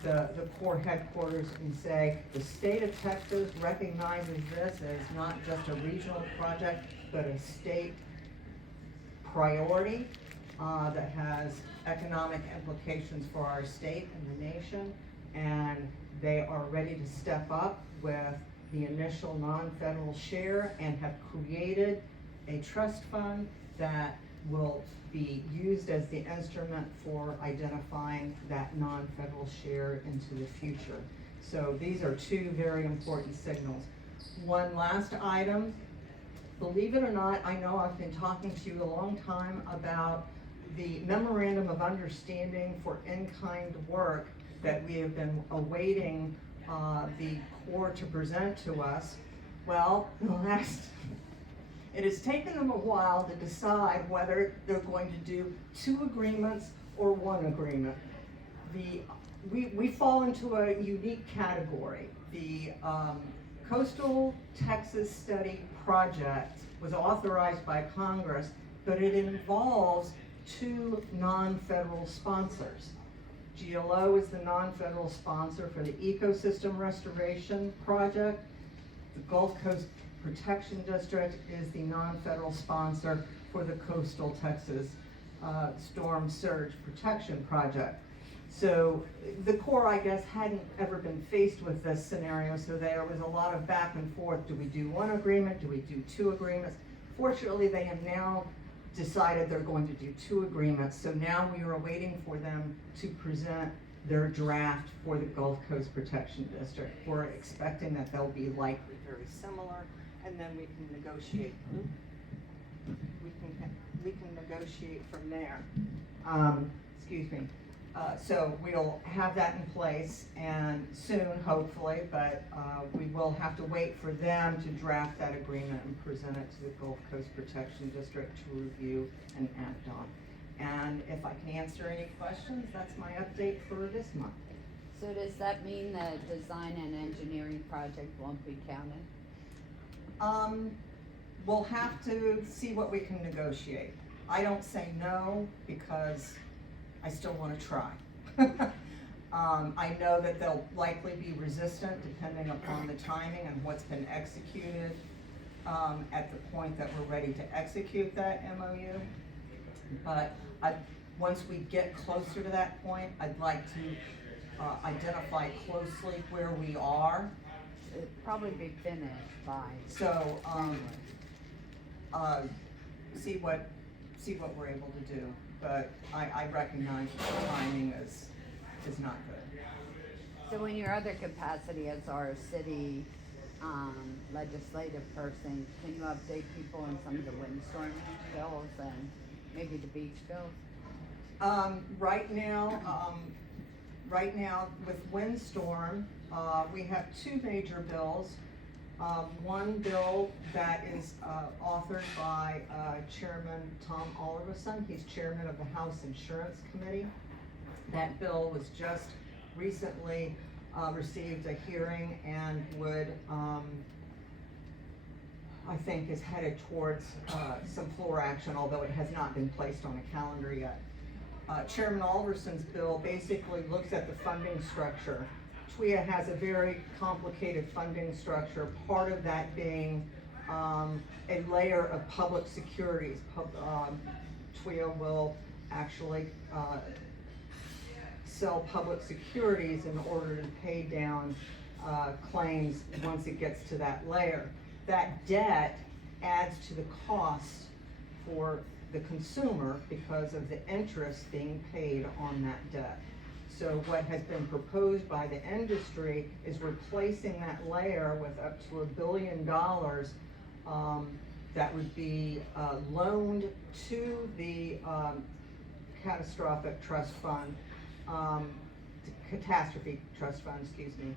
the Corps headquarters and say, the state of Texas recognizes this as not just a regional project, but a state priority that has economic implications for our state and the nation, and they are ready to step up with the initial non-federal share and have created a trust fund that will be used as the instrument for identifying that non-federal share into the future. So these are two very important signals. One last item, believe it or not, I know I've been talking to you a long time about the memorandum of understanding for in-kind work that we have been awaiting the Corps to present to us. Well, it has taken them a while to decide whether they're going to do 2 agreements or 1 agreement. We fall into a unique category. The Coastal Texas Study Project was authorized by Congress, but it involves 2 non-federal sponsors. GLO is the non-federal sponsor for the Ecosystem Restoration Project. The Gulf Coast Protection District is the non-federal sponsor for the Coastal Texas Storm Surge Protection Project. So the Corps, I guess, hadn't ever been faced with this scenario, so there was a lot of back and forth. Do we do 1 agreement? Do we do 2 agreements? Fortunately, they have now decided they're going to do 2 agreements, so now we are waiting for them to present their draft for the Gulf Coast Protection District. We're expecting that they'll be likely very similar, and then we can negotiate. We can negotiate from there. Excuse me. So we'll have that in place and soon, hopefully, but we will have to wait for them to draft that agreement and present it to the Gulf Coast Protection District to review and act on. And if I can answer any questions, that's my update for this month. So does that mean the design and engineering project won't be counted? We'll have to see what we can negotiate. I don't say no because I still want to try. I know that they'll likely be resistant depending upon the timing and what's been executed at the point that we're ready to execute that MOU. But once we get closer to that point, I'd like to identify closely where we are. It'll probably be finished by. So, see what we're able to do, but I recognize the timing is not good. So in your other capacity as our city legislative person, can you update people on some of the windstorm bills and maybe the beach bills? Right now with windstorm, we have two major bills. One bill that is authored by Chairman Tom Oliverson. He's chairman of the House Insurance Committee. That bill was just recently received a hearing and would, I think, is headed towards some floor action, although it has not been placed on a calendar yet. Chairman Oliverson's bill basically looks at the funding structure. TWIA has a very complicated funding structure, part of that being a layer of public securities. TWIA will actually sell public securities in order to pay down claims once it gets to that layer. That debt adds to the cost for the consumer because of the interest being paid on that debt. So what has been proposed by the industry is replacing that layer with up to $1 billion that would be loaned to the catastrophic trust fund, catastrophe trust fund, excuse me,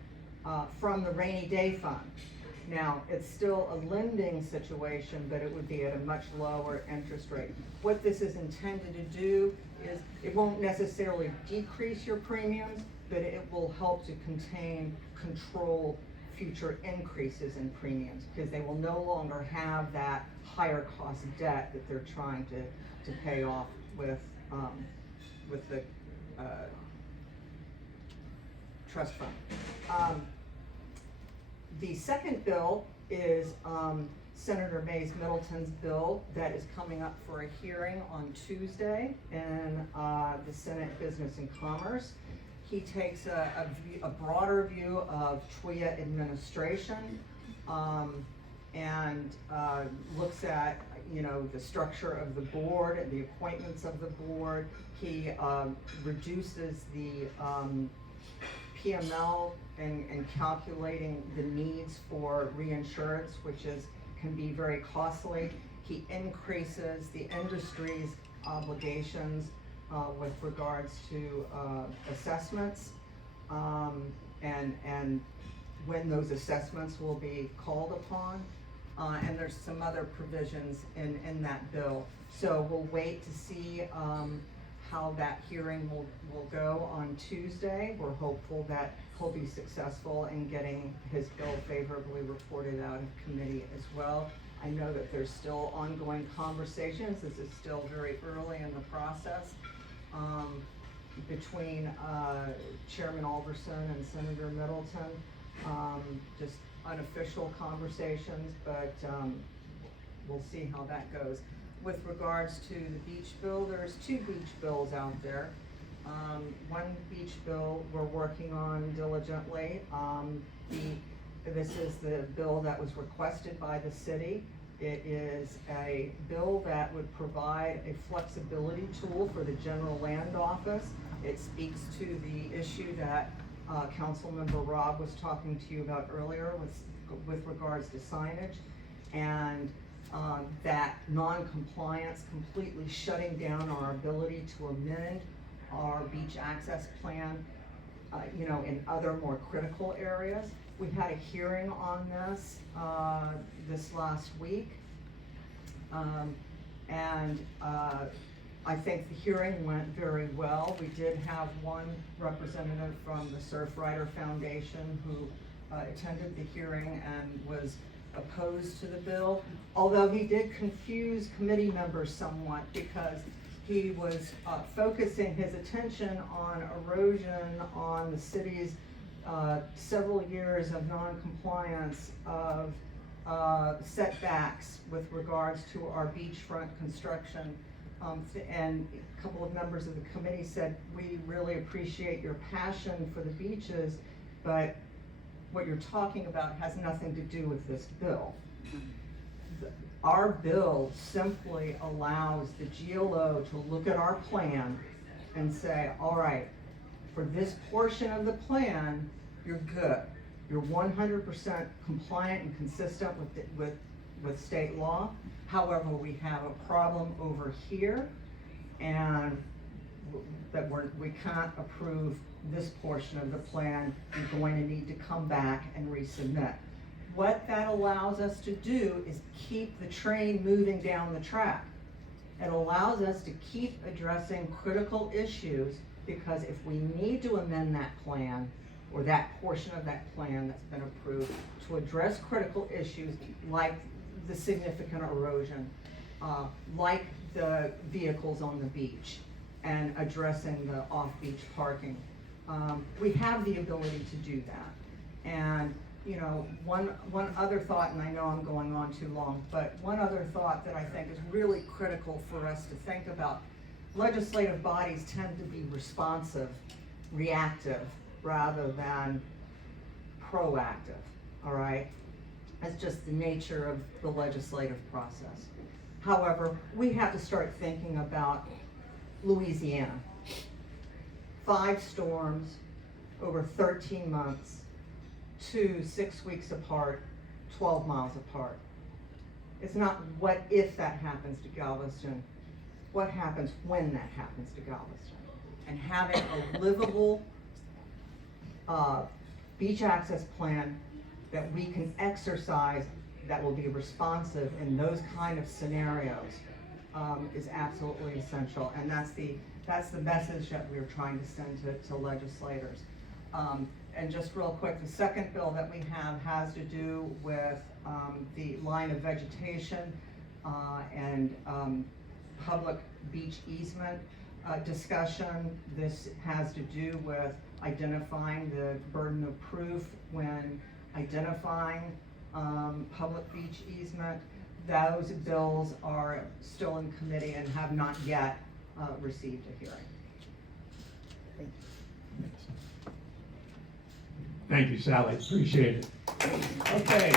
from the rainy day fund. Now, it's still a lending situation, but it would be at a much lower interest rate. What this is intended to do is it won't necessarily decrease your premiums, but it will help to control future increases in premiums because they will no longer have that higher cost debt that they're trying to pay off with the trust fund. The second bill is Senator Mays Middleton's bill that is coming up for a hearing on Tuesday in the Senate Business and Commerce. He takes a broader view of TWIA administration and looks at the structure of the board and the appointments of the board. He reduces the PML and calculating the needs for reinsurance, which can be very costly. He increases the industry's obligations with regards to assessments and when those assessments will be called upon. And there's some other provisions in that bill. So we'll wait to see how that hearing will go on Tuesday. We're hopeful that he'll be successful in getting his bill favorably reported out of committee as well. I know that there's still ongoing conversations. This is still very early in the process between Chairman Alverson and Senator Middleton. Just unofficial conversations, but we'll see how that goes. With regards to the beach bill, there's two beach bills out there. One beach bill we're working on diligently. This is the bill that was requested by the city. It is a bill that would provide a flexibility tool for the general land office. It speaks to the issue that Councilmember Rob was talking to you about earlier with regards to signage, and that non-compliance completely shutting down our ability to amend our beach access plan, in other more critical areas. We had a hearing on this this last week, and I think the hearing went very well. We did have one representative from the Surfrider Foundation who attended the hearing and was opposed to the bill, although he did confuse committee members somewhat because he was focusing his attention on erosion on the city's several years of non-compliance of setbacks with regards to our beachfront construction. And a couple of members of the committee said, we really appreciate your passion for the beaches, but what you're talking about has nothing to do with this bill. Our bill simply allows the GLO to look at our plan and say, all right, for this portion of the plan, you're good. You're 100% compliant and consistent with state law. However, we have a problem over here, and that we can't approve this portion of the plan. You're going to need to come back and resubmit. What that allows us to do is keep the train moving down the track. It allows us to keep addressing critical issues, because if we need to amend that plan or that portion of that plan that's been approved to address critical issues like the significant erosion, like the vehicles on the beach, and addressing the off-beach parking, we have the ability to do that. And one other thought, and I know I'm going on too long, but one other thought that I think is really critical for us to think about. Legislative bodies tend to be responsive, reactive, rather than proactive, all right? That's just the nature of the legislative process. However, we have to start thinking about Louisiana. 5 storms over 13 months, 2 6 weeks apart, 12 miles apart. It's not what if that happens to Galveston, what happens when that happens to Galveston. And having a livable beach access plan that we can exercise that will be responsive in those kind of scenarios is absolutely essential. And that's the message that we're trying to send to legislators. And just real quick, the second bill that we have has to do with the line of vegetation and public beach easement discussion. This has to do with identifying the burden of proof when identifying public beach easement. Those bills are still in committee and have not yet received a hearing. Thank you. Thank you, Sally, appreciate it. Okay.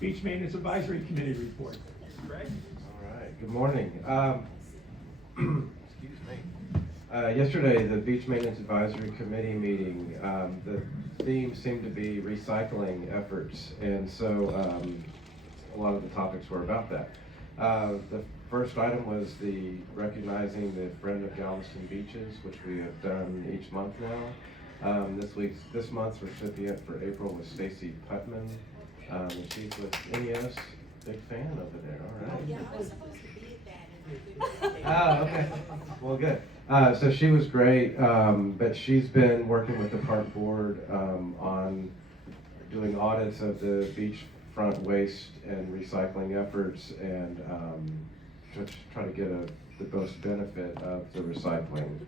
Beach Maintenance Advisory Committee report. Greg? All right, good morning. Excuse me. Yesterday, the Beach Maintenance Advisory Committee meeting, the theme seemed to be recycling efforts, and so a lot of the topics were about that. The first item was the recognizing the Friend of Galveston Beaches, which we have done each month now. This month's recipient for April was Stacy Putman, and she's with NES. Big fan over there, all right. Yeah, I was supposed to be at that. Oh, okay. Well, good. So she was great, but she's been working with the park board on doing audits of the beachfront waste and recycling efforts, and try to get the most benefit of the recycling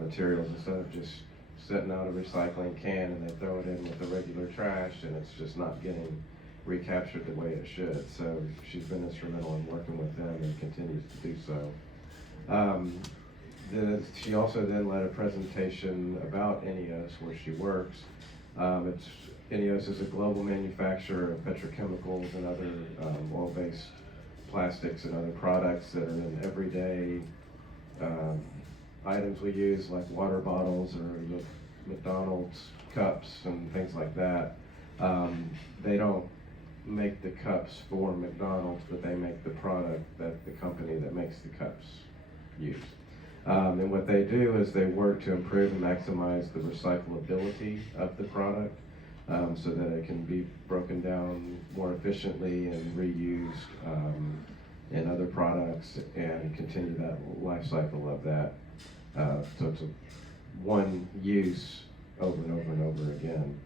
materials instead of just setting out a recycling can and they throw it in with the regular trash and it's just not getting recaptured the way it should. So she's been instrumental in working with them and continues to do so. She also then led a presentation about NES where she works. It's INEOS is a global manufacturer of petrochemicals and other oil-based plastics and other products that are in everyday items we use, like water bottles or McDonald's cups and things like that. They don't make the cups for McDonald's, but they make the product that the company that makes the cups use. And what they do is they work to improve and maximize the recyclability of the product so that it can be broken down more efficiently and reused in other products and continue that life cycle of that. So it's a one use over and over and over again.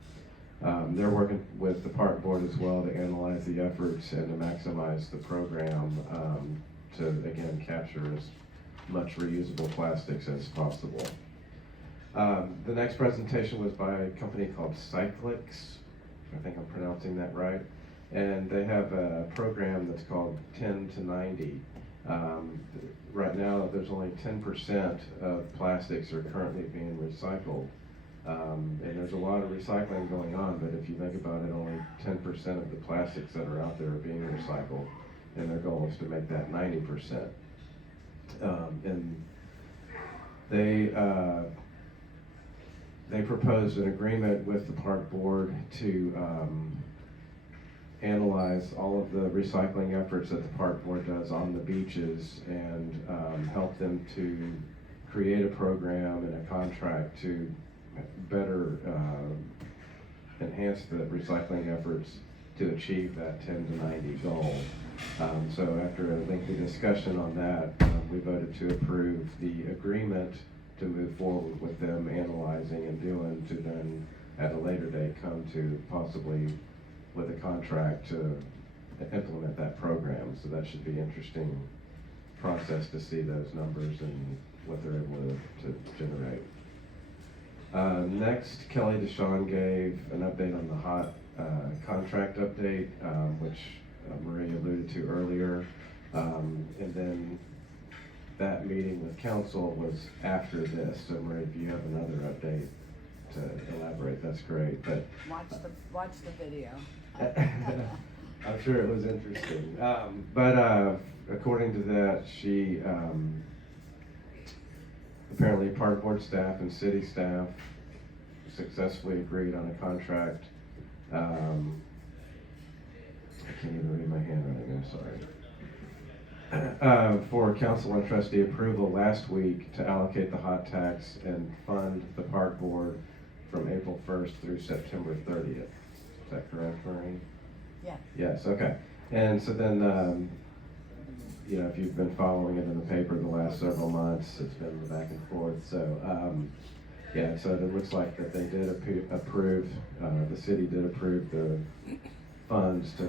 They're working with the park board as well to analyze the efforts and to maximize the program to, again, capture as much reusable plastics as possible. The next presentation was by a company called Cyclix. I think I'm pronouncing that right. And they have a program that's called 10 to 90. Right now, there's only 10% of plastics are currently being recycled. And there's a lot of recycling going on, but if you think about it, only 10% of the plastics that are out there are being recycled, and their goal is to make that 90%. And they proposed an agreement with the park board to analyze all of the recycling efforts that the park board does on the beaches and help them to create a program and a contract to better enhance the recycling efforts to achieve that 10 to 90 goal. So after a lengthy discussion on that, we voted to approve the agreement to move forward with them analyzing and doing, to then at a later date come to possibly with a contract to implement that program. So that should be an interesting process to see those numbers and what they're able to generate. Next, Kelly DeShawn gave an update on the HOT contract update, which Marie alluded to earlier. And then that meeting with council was after this. So Marie, if you have another update to elaborate, that's great. But Watch the video. I'm sure it was interesting. But according to that, she apparently park board staff and city staff successfully agreed on a contract. I can't even read my handwriting, I'm sorry. For council and trustee approval last week to allocate the hot tax and fund the park board from April 1st through September 30th. Is that correct, Maureen? Yeah. Yes, okay. And so then, you know, if you've been following it in the paper the last several months, it's been back and forth. So, yeah, so it looks like that they did approve, the city did approve the funds to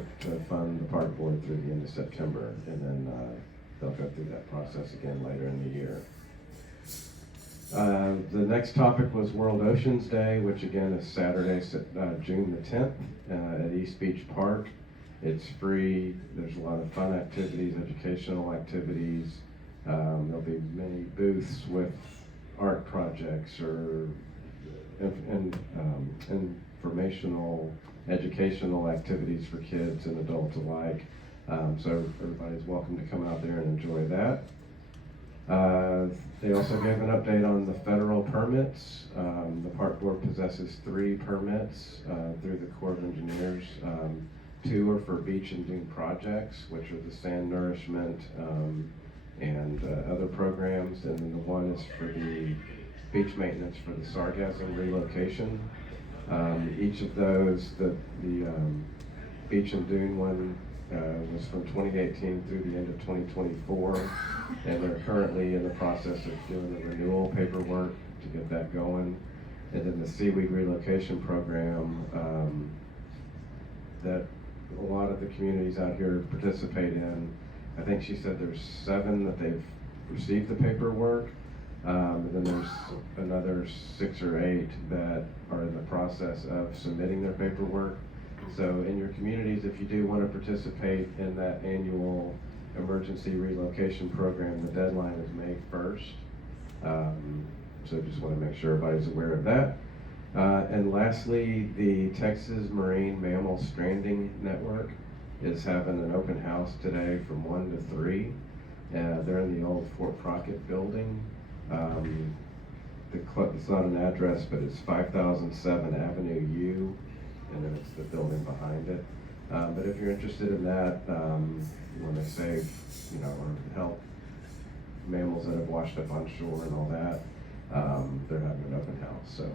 fund the park board through the end of September, and then they'll go through that process again later in the year. The next topic was World Oceans Day, which again is Saturday, June the 10th at East Beach Park. It's free. There's a lot of fun activities, educational activities. There'll be many booths with art projects or informational, educational activities for kids and adults alike. So everybody's welcome to come out there and enjoy that. They also gave an update on the federal permits. The park board possesses 3 permits through the Corps of Engineers. 2 are for beach and dune projects, which are the sand nourishment and other programs, and then the 1 is for the beach maintenance for the sargassum relocation. Each of those, the beach and dune one was from 2018 through the end of 2024, and they're currently in the process of doing the renewal paperwork to get that going. And then the seaweed relocation program that a lot of the communities out here participate in. I think she said there's 7 that they've received the paperwork, and then there's another 6 or 8 that are in the process of submitting their paperwork. So in your communities, if you do want to participate in that annual emergency relocation program, the deadline is May 1st. So just want to make sure everybody's aware of that. And lastly, the Texas Marine Mammal Stranding Network is having an open house today from 1 to 3. They're in the old Fort Crockett building. It's not an address, but it's 5007 Avenue U, and then it's the building behind it. But if you're interested in that, you want to save, or help mammals that have washed up on shore and all that, they're having an open house. So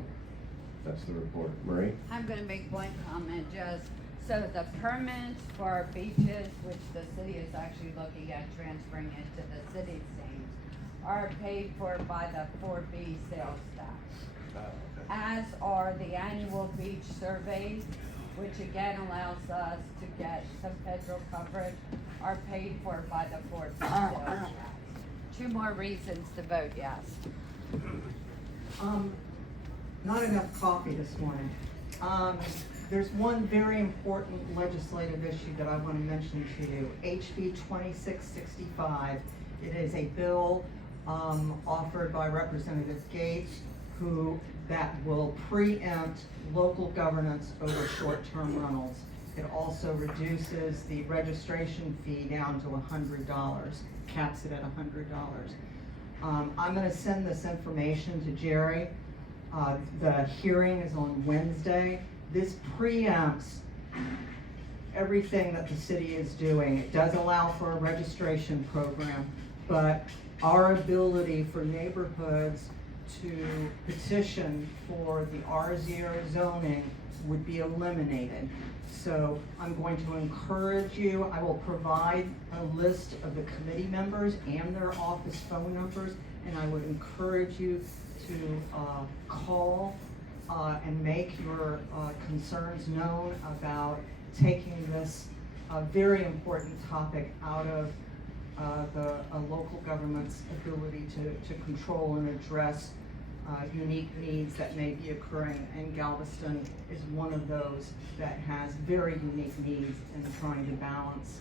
that's the report. Marie? I'm gonna make one comment, so the permits for our beaches, which the city is actually looking at transferring into the city's names, are paid for by the 4B sales tax. As are the annual beach surveys, which again allows us to get some federal coverage, are paid for by the 4B sales tax. 2 more reasons to vote yes. Not enough coffee this morning. There's one very important legislative issue that I want to mention to you. HB 2665. It is a bill offered by Representative Gates, that will preempt local governance over short-term rentals. It also reduces the registration fee down to $100, caps it at $100. I'm going to send this information to Jerry. The hearing is on Wednesday. This preempts everything that the city is doing. It does allow for a registration program, but our ability for neighborhoods to petition for the R0 zoning would be eliminated. So I'm going to encourage you, I will provide a list of the committee members and their office phone numbers, and I would encourage you to call and make your concerns known about taking this very important topic out of the local government's ability to control and address unique needs that may be occurring. And Galveston is one of those that has very unique needs in trying to balance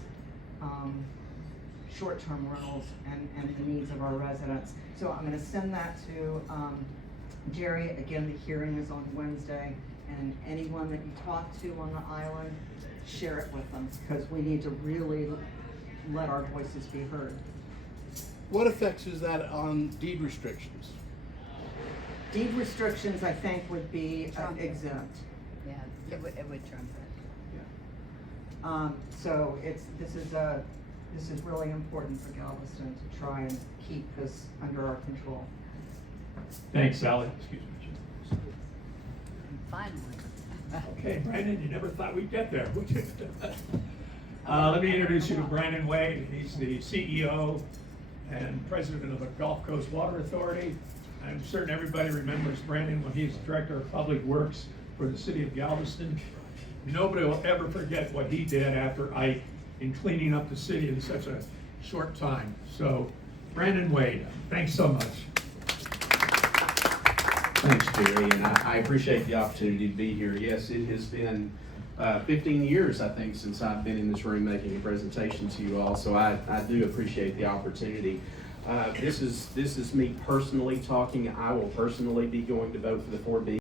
short-term rentals and the needs of our residents. So I'm going to send that to Jerry. Again, the hearing is on Wednesday, and anyone that you talk to on the island, share it with them, because we need to really let our voices be heard. What effects is that on deed restrictions? Deed restrictions, I think, would be exempt. Yeah, it would trump it. So this is really important for Galveston to try and keep this under our control. Thanks, Sally. Excuse me. Finally. Okay, Brandon, you never thought we'd get there, would you? Let me introduce you to Brandon Wade. He's the CEO and president of the Gulf Coast Water Authority. I'm certain everybody remembers Brandon when he was Director of Public Works for the city of Galveston. Nobody will ever forget what he did after Ike in cleaning up the city in such a short time. So, Brandon Wade, thanks so much. Thanks, Jerry, and I appreciate the opportunity to be here. Yes, it has been 15 years, I think, since I've been in this room making a presentation to you all, so I do appreciate the opportunity. This is me personally talking. I will personally be going to vote for the 4B.